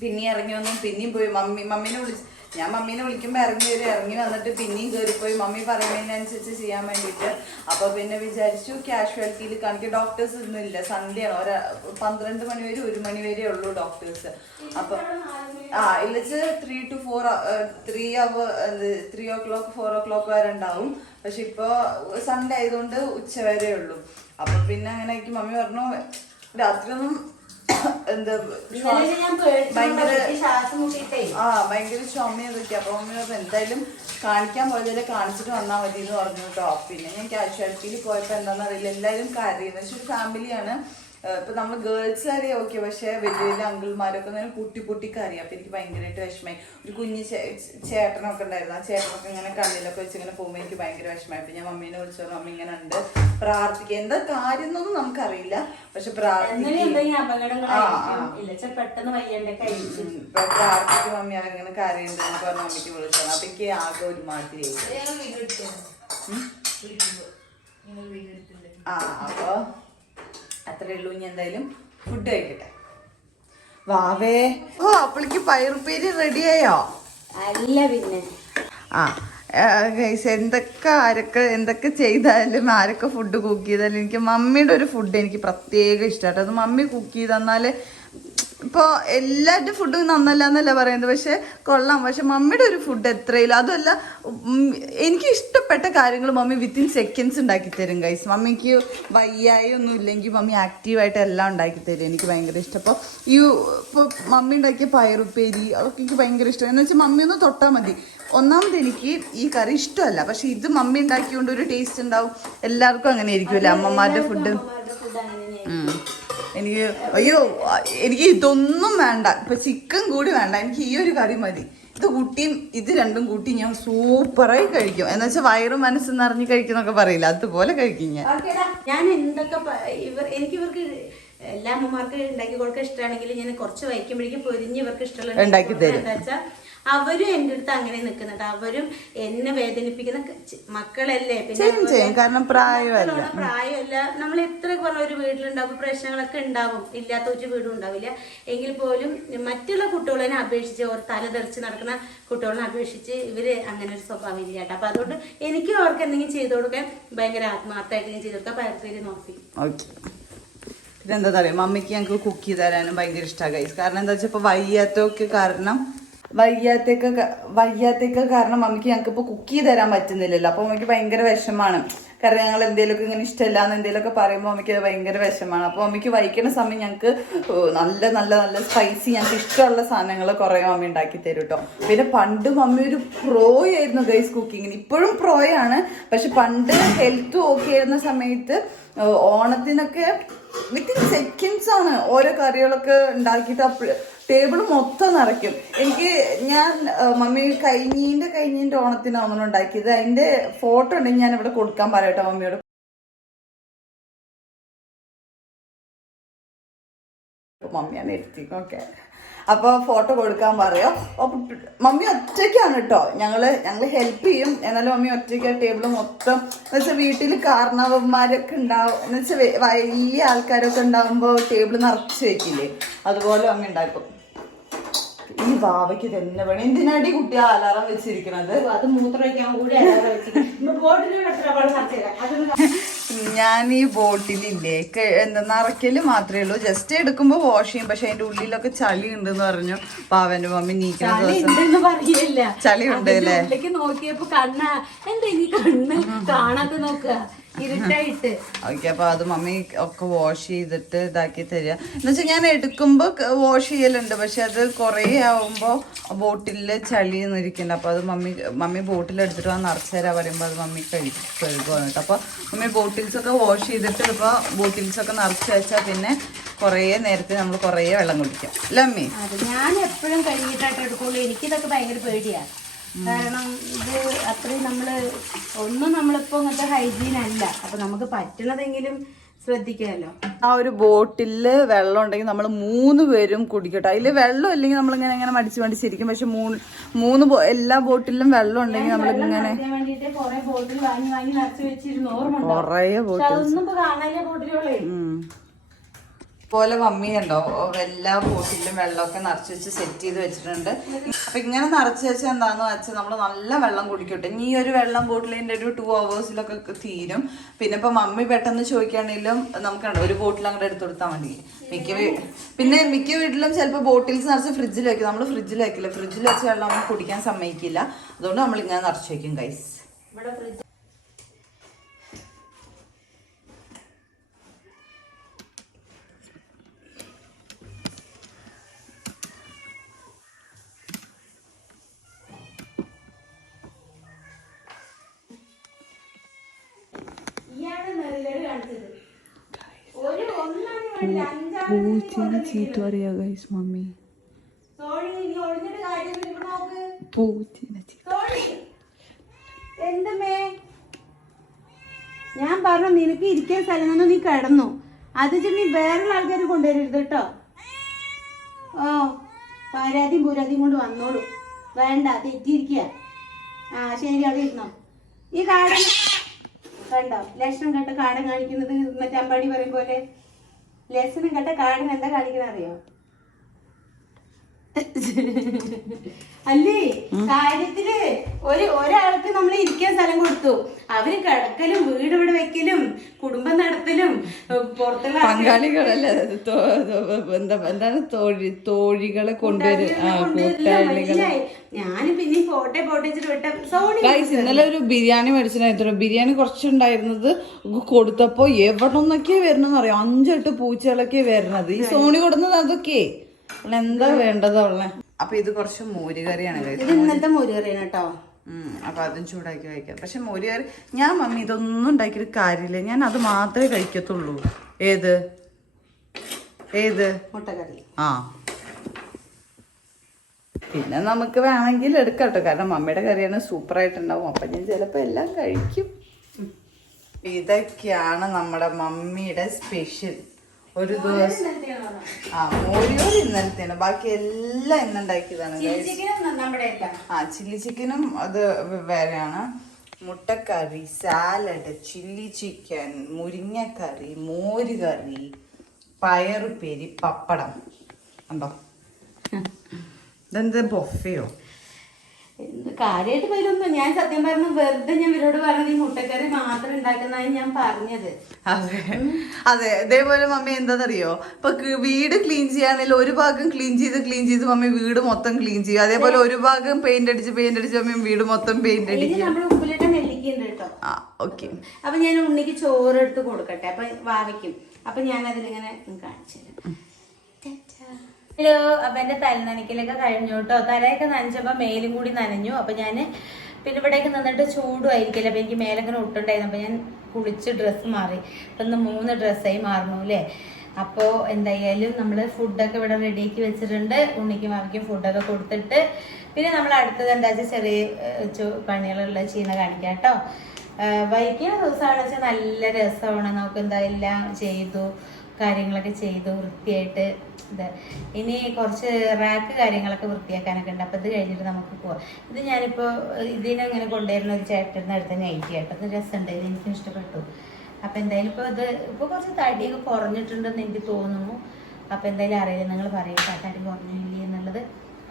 പിന്നെ ഇറങ്ങി വന്നു. പിന്നെയും പോയി മമ്മീനെ വിളിച്ചു. ഞാൻ മമ്മീനെ വിളിക്കുമ്പോൾ ഇറങ്ങി വന്നിട്ട് പിന്നെയും കയറിപ്പോയി മമ്മി പറയുന്നതിനനുസരിച്ച് ചെയ്യാൻ വേണ്ടിയിട്ട്. അപ്പൊ പിന്നെ വിചാരിച്ചു കാഷ്വാലിറ്റിയിൽ കാണിക്കും. ഡോക്ടേഴ്സ് ഒന്നും ഇല്ല, സൺഡേ ആണ്. 12 മണി വരെ 1 മണി വരെ ഉള്ളൂ ഡോക്ടേഴ്സ്. അപ്പൊ ഇല്ലച്ച് 3 to 4 3 o'clock 4 o'clock വരെ ഉണ്ടാവും. പക്ഷെ ഇപ്പൊ സൺഡേ ആയതുകൊണ്ട് ഉച്ച വരെ ഉള്ളൂ. അപ്പൊ പിന്നെ അങ്ങനെ മമ്മി പറഞ്ഞു രാത്രിയൊന്നും എന്താ ഭയങ്കര ചുമയൊക്കെ. അപ്പൊ മമ്മി പറഞ്ഞു എന്തായാലും കാണിക്കാൻ പോയതല്ലേ, കാണിച്ചിട്ട് വന്നാൽ മതി എന്ന് പറഞ്ഞു കേട്ടോ. പിന്നെ ഞാൻ കാഷ്വാലിറ്റിയിൽ പോയപ്പോ എന്താണെന്ന് അറിയില്ല, എല്ലാവരും കരയുന്നു. പക്ഷെ ഒരു ഫാമിലിയാണ്. ഇപ്പൊ നമ്മൾ ഗേൾസ് അറിയാം ഓക്കെ, പക്ഷെ വലിയ വലിയ അങ്കിൾമാരൊക്കെ ഇങ്ങനെ പൊട്ടി കരയും. അപ്പൊ എനിക്ക് ഭയങ്കരമായിട്ട് വിഷമമായി. ഒരു കുഞ്ഞ് ചേട്ടനൊക്കെ ഉണ്ടായിരുന്നു. ആ ചേട്ടനൊക്കെ ഇങ്ങനെ കണ്ണിലൊക്കെ വെച്ച് ഇങ്ങനെ പോകുമ്പോൾ എനിക്ക് ഭയങ്കര വിഷമമായി. അപ്പൊ ഞാൻ മമ്മീനെ വിളിച്ചു പറഞ്ഞു മമ്മി ഇങ്ങനെ ഉണ്ട്, പ്രാർത്ഥിക്കുക. എന്താ കാര്യം എന്നൊന്നും നമുക്കറിയില്ല, പക്ഷെ പ്രാർത്ഥിക്കും മമ്മി അങ്ങനെ കരയുണ്ടെന്ന് പറഞ്ഞ മമ്മിക്ക് വിളിച്ചു. അപ്പൊ എനിക്ക് ആകെ ഒരു മാതിരി. അപ്പൊ അത്രേ ഉള്ളൂ. ഇനി എന്തായാലും ഫുഡ് കഴിക്കട്ടെ. വാവേ, ഓ അപ്പളേക്ക് പയറുപ്പേരി റെഡിയായോ? അല്ല പിന്നെ എന്തൊക്കെ ചെയ്താലും ആരൊക്കെ ഫുഡ് കുക്ക് ചെയ്താലും എനിക്ക് മമ്മിയുടെ ഒരു ഫുഡ് എനിക്ക് പ്രത്യേകം ഇഷ്ടമാട്ടോ. അത് മമ്മി കുക്ക് ചെയ്ത് തന്നാല് ഇപ്പോൾ എല്ലാവരുടെ ഫുഡും നന്നല്ല എന്നല്ല പറയുന്നത്, പക്ഷെ കൊള്ളാം. പക്ഷെ മമ്മിയുടെ ഒരു ഫുഡ് എത്രയില്ല. അതുമല്ല എനിക്ക് ഇഷ്ടപ്പെട്ട കാര്യങ്ങൾ മമ്മി വിത്തിൻ സെക്കൻഡ്സ് ഉണ്ടാക്കി തരും ഗൈസ്. മമ്മിക്ക് വയ്യായി ഒന്നും ഇല്ലെങ്കിൽ മമ്മി ആക്റ്റീവായിട്ട് എല്ലാം ഉണ്ടാക്കി തരും. എനിക്ക് ഭയങ്കര ഇഷ്ടം. അപ്പോൾ ഇപ്പോൾ മമ്മി ഉണ്ടാക്കിയ പയറുപ്പേരി അതൊക്കെ എനിക്ക് ഭയങ്കര ഇഷ്ടം. എന്ന് വെച്ചാൽ മമ്മി ഒന്ന് തൊട്ടാൽ മതി. ഒന്നാമത് എനിക്ക് ഈ കറി ഇഷ്ടമല്ല, പക്ഷെ ഇത് മമ്മി ഉണ്ടാക്കിയോണ്ട് ഒരു ടേസ്റ്റ് ഉണ്ടാവും. എല്ലാവർക്കും അങ്ങനെ ആയിരിക്കുമല്ലോ അമ്മമാരുടെ ഫുഡ്. എനിക്ക് ഇതൊന്നും വേണ്ട, ഇപ്പൊ ചിക്കൻ കൂടി വേണ്ട, എനിക്ക് ഈ ഒരു കറി മതി. ഇത് രണ്ടും കൂട്ടി ഞാൻ സൂപ്പറായി കഴിക്കും. എന്ന് വെച്ചാൽ വയറും മനസ്സും നിറഞ്ഞ് കഴിക്കുന്നൊക്കെ പറയില്ല, അതുപോലെ കഴിക്കും ഞാൻ എന്തൊക്കെ എനിക്ക് ഇവർക്ക് എല്ലാ അമ്മമാർക്ക് ഉണ്ടാക്കി കൊടുക്കാൻ ഇഷ്ടമാണെങ്കിൽ ഞാൻ കുറച്ച് വയ്ക്കുമ്പോഴേക്കും പൊരിഞ്ഞ് ഇവർക്ക് ഇഷ്ടമുള്ള ഉണ്ടാക്കി തരും. എന്താ വെച്ചാൽ അവരും എൻ്റെ അടുത്ത് അങ്ങനെ നിൽക്കുന്നുണ്ട്. അവരും എന്നെ വേദനിപ്പിക്കുന്ന മക്കളല്ലേ, പിന്നെ കാരണം പ്രായമല്ല. നമ്മൾ എത്ര പറഞ്ഞ ഒരു വീട്ടിലുണ്ടാവും, പ്രശ്നങ്ങളൊക്കെ ഉണ്ടാവും, ഇല്ലാത്ത ഒരു വീടും ഉണ്ടാവില്ല. എങ്കിൽ പോലും മറ്റുള്ള കുട്ടികളെ അപേക്ഷിച്ച് ഓർ തലതെറിച്ച് നടക്കുന്ന കുട്ടികളെ അപേക്ഷിച്ച് ഇവര് അങ്ങനെ ഒരു സ്വഭാവം ഇല്ല കേട്ടോ. അപ്പൊ അതുകൊണ്ട് എനിക്ക് അവർക്ക് എന്തെങ്കിലും ചെയ്തു കൊടുക്കാൻ ഭയങ്കര ആത്മാർത്ഥമായിട്ട് ചെയ്തു കൊടുക്കാൻ പയർപ്പേര് നോക്കി. പിന്നെ എന്താ പറയാ, മമ്മിക്ക് ഞങ്ങൾക്ക് കുക്ക് ചെയ്ത് തരാനും ഭയങ്കര ഇഷ്ടമാണ് ഗൈസ്. കാരണം എന്താ വെച്ചാൽ ഇപ്പൊ വയ്യാത്തൊക്കെ കാരണം വയ്യാത്തേക്ക് കാരണം മമ്മിക്ക് ഞങ്ങൾക്ക് ഇപ്പൊ കുക്ക് ചെയ്ത് തരാൻ പറ്റുന്നില്ലല്ലോ. അപ്പൊ മമ്മിക്ക് ഭയങ്കര വിഷമാണ്. കാരണം ഞങ്ങൾ എന്തെങ്കിലുമൊക്കെ ഇങ്ങനെ ഇഷ്ടമല്ല എന്ന് എന്തെങ്കിലുമൊക്കെ പറയുമ്പോൾ മമ്മിക്ക് അത് ഭയങ്കര വിഷമാണ്. അപ്പൊ മമ്മിക്ക് വൈകുന്ന സമയം ഞങ്ങൾക്ക് നല്ല നല്ല നല്ല സ്പൈസി ഞങ്ങൾക്ക് ഇഷ്ടമുള്ള സാധനങ്ങൾ കുറെ മമ്മി ഉണ്ടാക്കി തരും കേട്ടോ. പിന്നെ പണ്ട് മമ്മി ഒരു പ്രോ ആയിരുന്നു ഗൈസ് കുക്കിങ്ങിന്. ഇപ്പോഴും പ്രോയാണ്. പക്ഷെ പണ്ട് ഹെൽത്ത് ഓക്കെ ആയിരുന്ന സമയത്ത് ഓണത്തിനൊക്കെ വിത്തിൻ സെക്കൻഡ്സ് ആണ് ഓരോ കറികളൊക്കെ ഉണ്ടാക്കിയിട്ട് ടേബിൾ മൊത്തം നിറയ്ക്കും. ഞാൻ മമ്മി കഴിഞ്ഞിന്റെ ഓണത്തിനാണ് ഉണ്ടാക്കിയത്. അതിന്റെ ഫോട്ടോ ഉണ്ടെങ്കിൽ ഞാൻ ഇവിടെ കൊടുക്കാൻ പറയട്ടെ മമ്മിയോട്. മമ്മിയാണ് എഡിറ്റിംഗ്. ഓക്കെ, അപ്പോൾ ഫോട്ടോ കൊടുക്കാൻ പറയോ. അപ്പോൾ മമ്മി ഒറ്റയ്ക്കാണ് കേട്ടോ. ഞങ്ങള് ഹെൽപ്പ് ചെയ്യും. എന്നാലും മമ്മി ഒറ്റയ്ക്ക് ടേബിൾ മൊത്തം എന്ന് വെച്ചാൽ വീട്ടിൽ കാരണവന്മാരൊക്കെ ഉണ്ടാവും എന്ന് വെച്ചാൽ വലിയ ആൾക്കാരൊക്കെ ഉണ്ടാവുമ്പോൾ ടേബിൾ നിറച്ച് വെക്കില്ലേ, അതുപോലെ മമ്മി ഉണ്ടാക്കും. ഈ ബാവയ്ക്ക് തന്നെ വേണം. എന്തിനാടി കുട്ടി അലാറം വെച്ചിരിക്കണത്? അത് മൂത്രമൊഴിക്കാൻ കൂടി ഞാൻ ഈ ബോട്ടിലില്ലേ എന്താ നിറയ്ക്കല് മാത്രമേ ഉള്ളൂ. ജസ്റ്റ് എടുക്കുമ്പോ വാഷ് ചെയ്യും. പക്ഷെ അതിന്റെ ഉള്ളിലൊക്കെ ചളി ഉണ്ടെന്ന് പറഞ്ഞു പാവന്റെ മമ്മി നീക്കുന്ന ദിവസം. ചളി ഉണ്ട് അല്ലേ? നോക്കിയപ്പോ കണ്ണ് കാണാത്ത നോക്കുക ഇരുട്ടായിട്ട്. ഓക്കെ, അപ്പൊ അത് മമ്മി ഒക്കെ വാഷ് ചെയ്തിട്ട് ഇതാക്കി തരിക. എന്നുവെച്ചാൽ ഞാൻ എടുക്കുമ്പോ വാഷ് ചെയ്യലുണ്ട്. പക്ഷെ അത് കുറെ ആവുമ്പോ ബോട്ടിലില് ചളി നിരിക്കുന്നുണ്ട്. അപ്പൊ അത് മമ്മി ബോട്ടിൽ എടുത്തിട്ട് നിറച്ചു തരാ പറയുമ്പോ അത് മമ്മി കഴുകുവാണ് കേട്ടോ. അപ്പൊ മമ്മി ബോട്ടിൽസ് ഒക്കെ വാഷ് ചെയ്തിട്ട് ഇപ്പൊ ബോട്ടിൽസ് ഒക്കെ നിറച്ച് വെച്ചാൽ പിന്നെ കുറേ നേരത്തെ നമ്മൾ കുറേ വെള്ളം കുടിക്കാം അല്ലേ അമ്മി? ഞാൻ എപ്പോഴും കഴുകിയിട്ടായിട്ട് എടുക്കുള്ളൂ. എനിക്കിതൊക്കെ ഭയങ്കര പേടിയാണ്. കാരണം ഇത് അത്രയും നമ്മളിപ്പോ ഇങ്ങനത്തെ ഹൈജീൻ അല്ല. അപ്പൊ നമുക്ക് പറ്റണതെങ്കിലും ശ്രദ്ധിക്കാമല്ലോ. ആ ഒരു ബോട്ടില് വെള്ളം ഉണ്ടെങ്കിൽ നമ്മൾ 3 പേരും കുടിക്കട്ടെ. അതില് വെള്ളം ഇല്ലെങ്കിൽ നമ്മളിങ്ങനെ മടിച്ചിരിക്കും. പക്ഷെ എല്ലാ ബോട്ടിലും വെള്ളം ഉണ്ടെങ്കിൽ നമ്മളിങ്ങനെ കൊറേ ബോട്ടിൽ വാങ്ങി നിറച്ച് വെച്ചിരുന്നു. കൊറേ ബോട്ടിൽ ബോട്ടിലുകളെ പോലെ മമ്മി ഉണ്ടോ എല്ലാ ബോട്ടിലും വെള്ളമൊക്കെ നിറച്ച് വെച്ച് സെറ്റ് ചെയ്ത് വെച്ചിട്ടുണ്ട്. അപ്പൊ ഇങ്ങനെ നിറച്ച് വെച്ചാൽ എന്താന്ന് വെച്ചാൽ നമ്മൾ നല്ല വെള്ളം കുടിക്കട്ടെ. ഇനി ഒരു വെള്ളം ബോട്ടിലിന്റെ ഒരു 2 hours തീരും. പിന്നെ ഇപ്പൊ മമ്മി പെട്ടെന്ന് ചോദിക്കുകയാണെങ്കിലും നമുക്ക് ഒരു ബോട്ടിൽ അങ്ങോട്ട് എടുത്തു കൊടുത്താൽ മതി. മിക്ക വീട്ടിലും ചിലപ്പോൾ ബോട്ടിൽസ് നിറച്ച് ഫ്രിഡ്ജിൽ വെക്കും. നമ്മൾ ഫ്രിഡ്ജിൽ വെക്കില്ല. ഫ്രിഡ്ജിൽ വെച്ച വെള്ളം നമ്മൾ കുടിക്കാൻ സമ്മതിക്കില്ല. അതുകൊണ്ട് നമ്മൾ ഇങ്ങനെ നിറച്ച് വെക്കും ഗൈസ്. ചീത്ത പറയാ ഗൈസ് മമ്മി. എന്തമ്മേ ഞാൻ പറഞ്ഞു നിനക്ക് ഇരിക്കാൻ സ്ഥലം നീ കിടന്നു. അത് നീ വേറെയുള്ള ആൾക്കാർ കൊണ്ടുവരരുത് കേട്ടോ. പരാതിയും പുരാതിയും കൊണ്ട് വന്നോളൂ. വേണ്ട, തെറ്റിയിരിക്കുക. ശരി, അവിടെ ഇരുന്നോ. ഈ കാടൻ കണ്ടോ ലക്ഷണം കെട്ട കാടൻ കാണിക്കുന്നത്? മറ്റേ അമ്പാടി പറയും പോലെ ലക്ഷണം കെട്ട കാടൻ എന്താ കാണിക്കണ അറിയോ? അല്ലേ കാര്യത്തില് ഒരാൾക്ക് നമ്മൾ ഇരിക്കാൻ സ്ഥലം കൊടുത്തു. അവര് കിടക്കലും വീട് ഇവിടെ വെക്കലും കുടുംബം നടത്തലും പുറത്തുള്ള പങ്കാളികളല്ലേ, എന്താണ് തോഴികളെ കൊണ്ടുവരും. ഞാൻ പിന്നെ ഫോട്ടോ വെച്ചിട്ട് വിട്ട സോണി. ഇന്നലെ ഒരു ബിരിയാണി മേടിച്ചിട്ടുണ്ടായിരുന്നു. ബിരിയാണി കുറച്ചുണ്ടായിരുന്നത് കൊടുത്തപ്പോ എവിടെ നിന്നൊക്കെയാ വരുന്നെന്ന് അറിയാം. 5-8 പൂച്ചകളൊക്കെ വരുന്നത്. ഈ സോണി കൊടുന്നത് അതൊക്കെ എന്താ വേണ്ടത് അവളെ. അപ്പൊ ഇത് കുറച്ച് മോരുകറിയാണ്. ഇന്നത്തെ മോരുകറിയാണ് കേട്ടോ. അപ്പൊ അതും ചൂടാക്കി കഴിക്കാം. പക്ഷെ മോരുകറി ഞാൻ മമ്മി ഇതൊന്നും ഉണ്ടാക്കിയിട്ട് കാര്യമില്ല. ഞാൻ അത് മാത്രമേ കഴിക്കത്തുള്ളൂ. ഏത് മുട്ടക്കറി. പിന്നെ നമുക്ക് വേണമെങ്കിൽ എടുക്കട്ടോ. കാരണം മമ്മിയുടെ കറിയാണ് സൂപ്പറായിട്ടുണ്ടാവും. അപ്പൊ ഞാൻ ചിലപ്പോ എല്ലാം കഴിക്കും. ഇതൊക്കെയാണ് നമ്മുടെ മമ്മിയുടെ സ്പെഷ്യൽ. ഒരു ദിവസം മോരുകറി ഇന്നലത്തെയാണ്. ബാക്കി എല്ലാം ഇന്നുണ്ടാക്കിയതാണ്. ചില്ലി ചിക്കനും അത് വേറെയാണ്. മുട്ടക്കറി, സാലഡ്, ചില്ലി ചിക്കൻ, മുരിങ്ങക്കറി, മോരുകറി, പയറുപ്പേരി, പപ്പടം. ഉണ്ടോ? ഇതെന്ത് ബൊഫയോ? കാര്യമായിട്ട് പേരൊന്നും ഞാൻ സത്യം പറഞ്ഞു വെറുതെ ഞാൻ ഇവരോട് പറഞ്ഞത് ഈ മുട്ടക്കറി മാത്രം ഉണ്ടാക്കുന്നതാണ് ഞാൻ പറഞ്ഞത്. അതെ അതെ, ഇതേപോലെ മമ്മി എന്താണെന്നറിയോ, ഇപ്പൊ വീട് ക്ലീൻ ചെയ്യാണെങ്കിൽ ഒരു ഭാഗം ക്ലീൻ ചെയ്ത് മമ്മി വീട് മൊത്തം ക്ലീൻ ചെയ്യും. അതേപോലെ ഒരു ഭാഗം പെയിന്റ് അടിച്ച് മമ്മി വീട് മൊത്തം പെയിന്റ് അടിക്കും. നമ്മൾ ഉപ്പിലിട്ട നെല്ലിക്കുണ്ട് കേട്ടോ. ഓക്കെ, അപ്പൊ ഞാൻ ഉണ്ണിക്ക് ചോറ് എടുത്ത് കൊടുക്കട്ടെ, അപ്പൊ വാവയ്ക്കും. അപ്പൊ ഞാൻ അതിലിങ്ങനെ കാണിച്ചു തരാം. ഹലോ, അപ്പൊ എന്റെ തലനനയ്ക്കലൊക്കെ കഴിഞ്ഞു കേട്ടോ. തലയൊക്കെ നനച്ചപ്പോ മേലും കൂടി നനഞ്ഞു. അപ്പൊ ഞാന് പിന്നെ ഇവിടേക്ക് നിന്നിട്ട് ചൂടും ആയിരിക്കില്ല, അപ്പൊ എനിക്ക് മേലങ്ങനെ ഒട്ടുണ്ടായിരുന്നു. അപ്പൊ ഞാൻ കുളിച്ച് ഡ്രസ്സ് മാറി. അപ്പൊ ഇന്ന് 3 ഡ്രസ്സായി മാറണു അല്ലേ. അപ്പോൾ എന്തായാലും നമ്മൾ ഫുഡൊക്കെ ഇവിടെ റെഡിയാക്കി വെച്ചിട്ടുണ്ട്. ഉണ്ണിക്കും മാവിക്കും ഫുഡൊക്കെ കൊടുത്തിട്ട് പിന്നെ നമ്മൾ അടുത്തത് എന്താ വെച്ചാൽ ചെറിയ പണികളുള്ള ചെയ്യുന്ന കാണിക്കാം കേട്ടോ. വൈകിയ ദിവസമാണെന്ന് വെച്ചാൽ നല്ല രസമാണ്. നമുക്ക് എന്തായാലും ചെയ്തു, കാര്യങ്ങളൊക്കെ ചെയ്തു വൃത്തിയായിട്ട്. ഇനി കുറച്ച് റാക്ക് കാര്യങ്ങളൊക്കെ വൃത്തിയാക്കാനൊക്കെ ഉണ്ട്. അപ്പോൾ ഇത് കഴിഞ്ഞിട്ട് നമുക്ക് പോവാം. ഇത് ഞാനിപ്പോൾ ഇതിനങ്ങനെ കൊണ്ടുവരുന്ന ഒരു ചേട്ടൻ്റെ അടുത്ത് നൈറ്റി കേട്ടോ. ഇത് രസമുണ്ട്, ഇത് എനിക്കും ഇഷ്ടപ്പെട്ടു. അപ്പോൾ എന്തായാലും ഇപ്പോൾ കുറച്ച് തടിയൊക്കെ കുറഞ്ഞിട്ടുണ്ടെന്ന് എനിക്ക് തോന്നുന്നു. അപ്പോൾ എന്തായാലും അറിയില്ല, നിങ്ങൾ പറയും തടി കുറഞ്ഞില്ലേ എന്നുള്ളത്.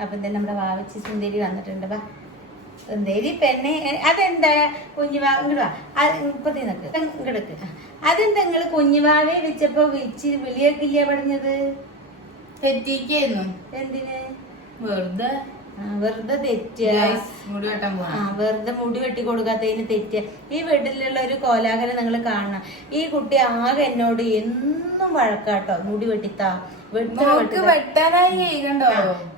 അപ്പോൾ എന്തായാലും നമ്മുടെ വാവച്ചി സുന്ദരി വന്നിട്ടുണ്ട്. വാ സുന്ദരി പെണ്ണെ, അതെന്താ കുഞ്ഞുവാ ഇങ്ങോട്ട് വാ. ഇപ്പൊ നിനക്ക് ഇങ്ങോട്ട് അതെന്താ നിങ്ങൾ കുഞ്ഞുവാവെ വെച്ചപ്പോ വിളിയൊക്കില്ല പറഞ്ഞത്? തെറ്റിക്കായിരുന്നു. എന്തിന്? വെറുതെ വെറുതെ തെറ്റുക, മുടി വെട്ടാൻ പോവാ. വെറുതെ മുടി വെട്ടി കൊടുക്കാത്തതിന് തെറ്റുക. ഈ വീട്ടിലുള്ള ഒരു കോലാഹലം നിങ്ങൾ കാണണം. ഈ കുട്ടി ആകെ എന്നോട് എന്നും വഴക്കാട്ടോ. മുടി വെട്ടിത്താ, വെട്ടാനായി കണ്ടോ,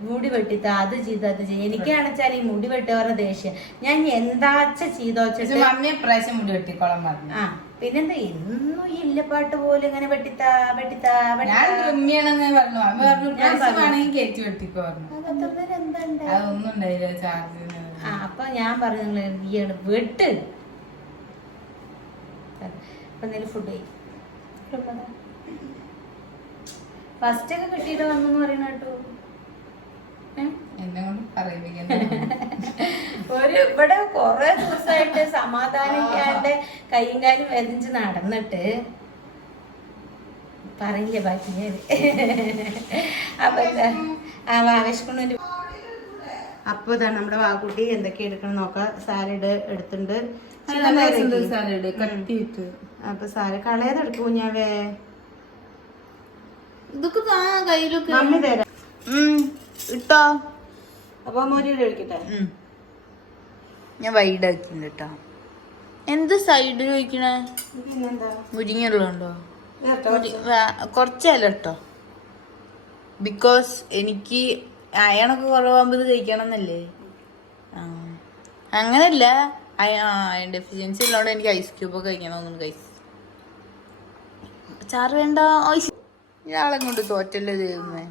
മുടി വെട്ടിത്താ, അത് ചെയ്ത് അത് ചെയ്യും. എനിക്കാണെച്ചാൽ ഈ മുടി വെട്ടുകാരുടെ ദേഷ്യം. ഞാൻ എന്താച്ച ചെയ്തോച്ചിട്ട് മമ്മി പ്രാവശ്യം മുടി വെട്ടിക്കോളം പറഞ്ഞു. ആ പിന്നെന്താ ഇന്നും ഈ ഇല്ലപ്പാട്ട് പോലെ ഇങ്ങനെ വെട്ടിത്താ വെട്ടിത്താ ഞാൻ ട്രിമ്മിയാണെന്ന് പറഞ്ഞു. അമ്മ പറഞ്ഞു പ്രാവശ്യമാണെങ്കിൽ കയറ്റി വെട്ടിക്കോ പറഞ്ഞു. അതൊന്നും ഉണ്ടായില്ല ചാർജിന്. അപ്പൊ ഞാൻ പറഞ്ഞു നിങ്ങൾ എന്തിയാണ് വെട്ട്. അപ്പൊ എന്തെങ്കിലും ഫുഡ് കഴിക്കും. ഫസ്റ്റ് ഒക്കെ കിട്ടിയിട്ട് വന്നു പറയണ കേട്ടോ. എന്നെ കൊണ്ട് പറയിപ്പിക്കുന്നു. ഇവിടെ കൊറേ ദിവസമായിട്ട് സമാധാനിക്കാണ്ട് കൈയും കാലും വേദനിച്ച് നടന്നിട്ട് പറയില്ല ബാക്കി. അപ്പൊ എന്താ ആവേശക്കൊണ്ടു. അപ്പൊ ഇതാണ് നമ്മുടെ വാക്കുട്ടി എന്തൊക്കെ എടുക്കണം നോക്കാം. സാലഡ് എടുത്തിട്ടുണ്ട്. അപ്പൊ സാലഡ് കളയതെടുക്കും കുഞ്ഞാവേ. ഇതൊക്കെ കയ്യിലൊക്കെ മമ്മി തരാം ഇട്ടോ. അപ്പൊ മോരിയുടെ ഒഴിക്കട്ടെ. ഞാൻ വൈഡാക്കിണ്ട് കേട്ടോ. എന്ത് സൈഡ് ചോദിക്കണേ? പിന്നെന്താ മുരിങ്ങുള്ളതുണ്ടോ? കുറച്ചല്ല കേട്ടോ. ബിക്കോസ് എനിക്ക് അയണൊക്കെ കുറവാകുമ്പോ ഇത് കഴിക്കണം എന്നല്ലേ. അങ്ങനല്ല, അയൺ ഡെഫിഷ്യൻസി ഉള്ളതുകൊണ്ട് എനിക്ക് ഐസ് ക്യൂബൊക്കെ കഴിക്കണമെന്നുണ്ട്. കൈസ് ചാറ് വേണ്ട. ഇയാളെ കൊണ്ട് തോറ്റല്ലേ ചെയ്യുന്നേ.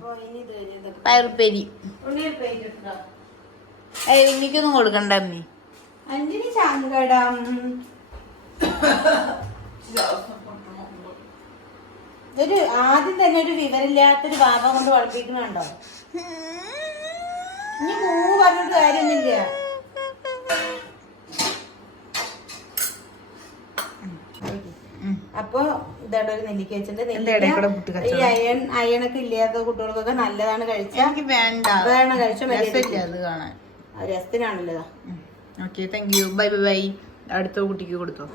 പയറുപ്പേരി എനിക്കൊന്നും കൊടുക്കണ്ട അമ്മി. അഞ്ചിന് ചാങ്കടം. ഒരു ആദ്യം തന്നെ ഒരു വിവരമില്ലാത്തൊരു ഭാഗം കൊണ്ട് കുഴപ്പിക്കണുണ്ടോ? ഇനി പറഞ്ഞിട്ട് കാര്യമൊന്നുമില്ല. അപ്പൊ ഇതാണ് ഒരു നെല്ലിക്ക വെച്ചിട്ട്. ഈ അയണൊക്കെ ഇല്ലാത്ത കുട്ടികൾക്കൊക്കെ നല്ലതാണ് കഴിച്ചാൽ. എനിക്ക് വേണ്ട, അതാണ് കഴിച്ച അത് കാണാൻ രസത്തിനാണല്ലോ. Okay, thank you. Bye bye bye. അടുത്ത കുട്ടിക്ക് കൊടുത്തോ.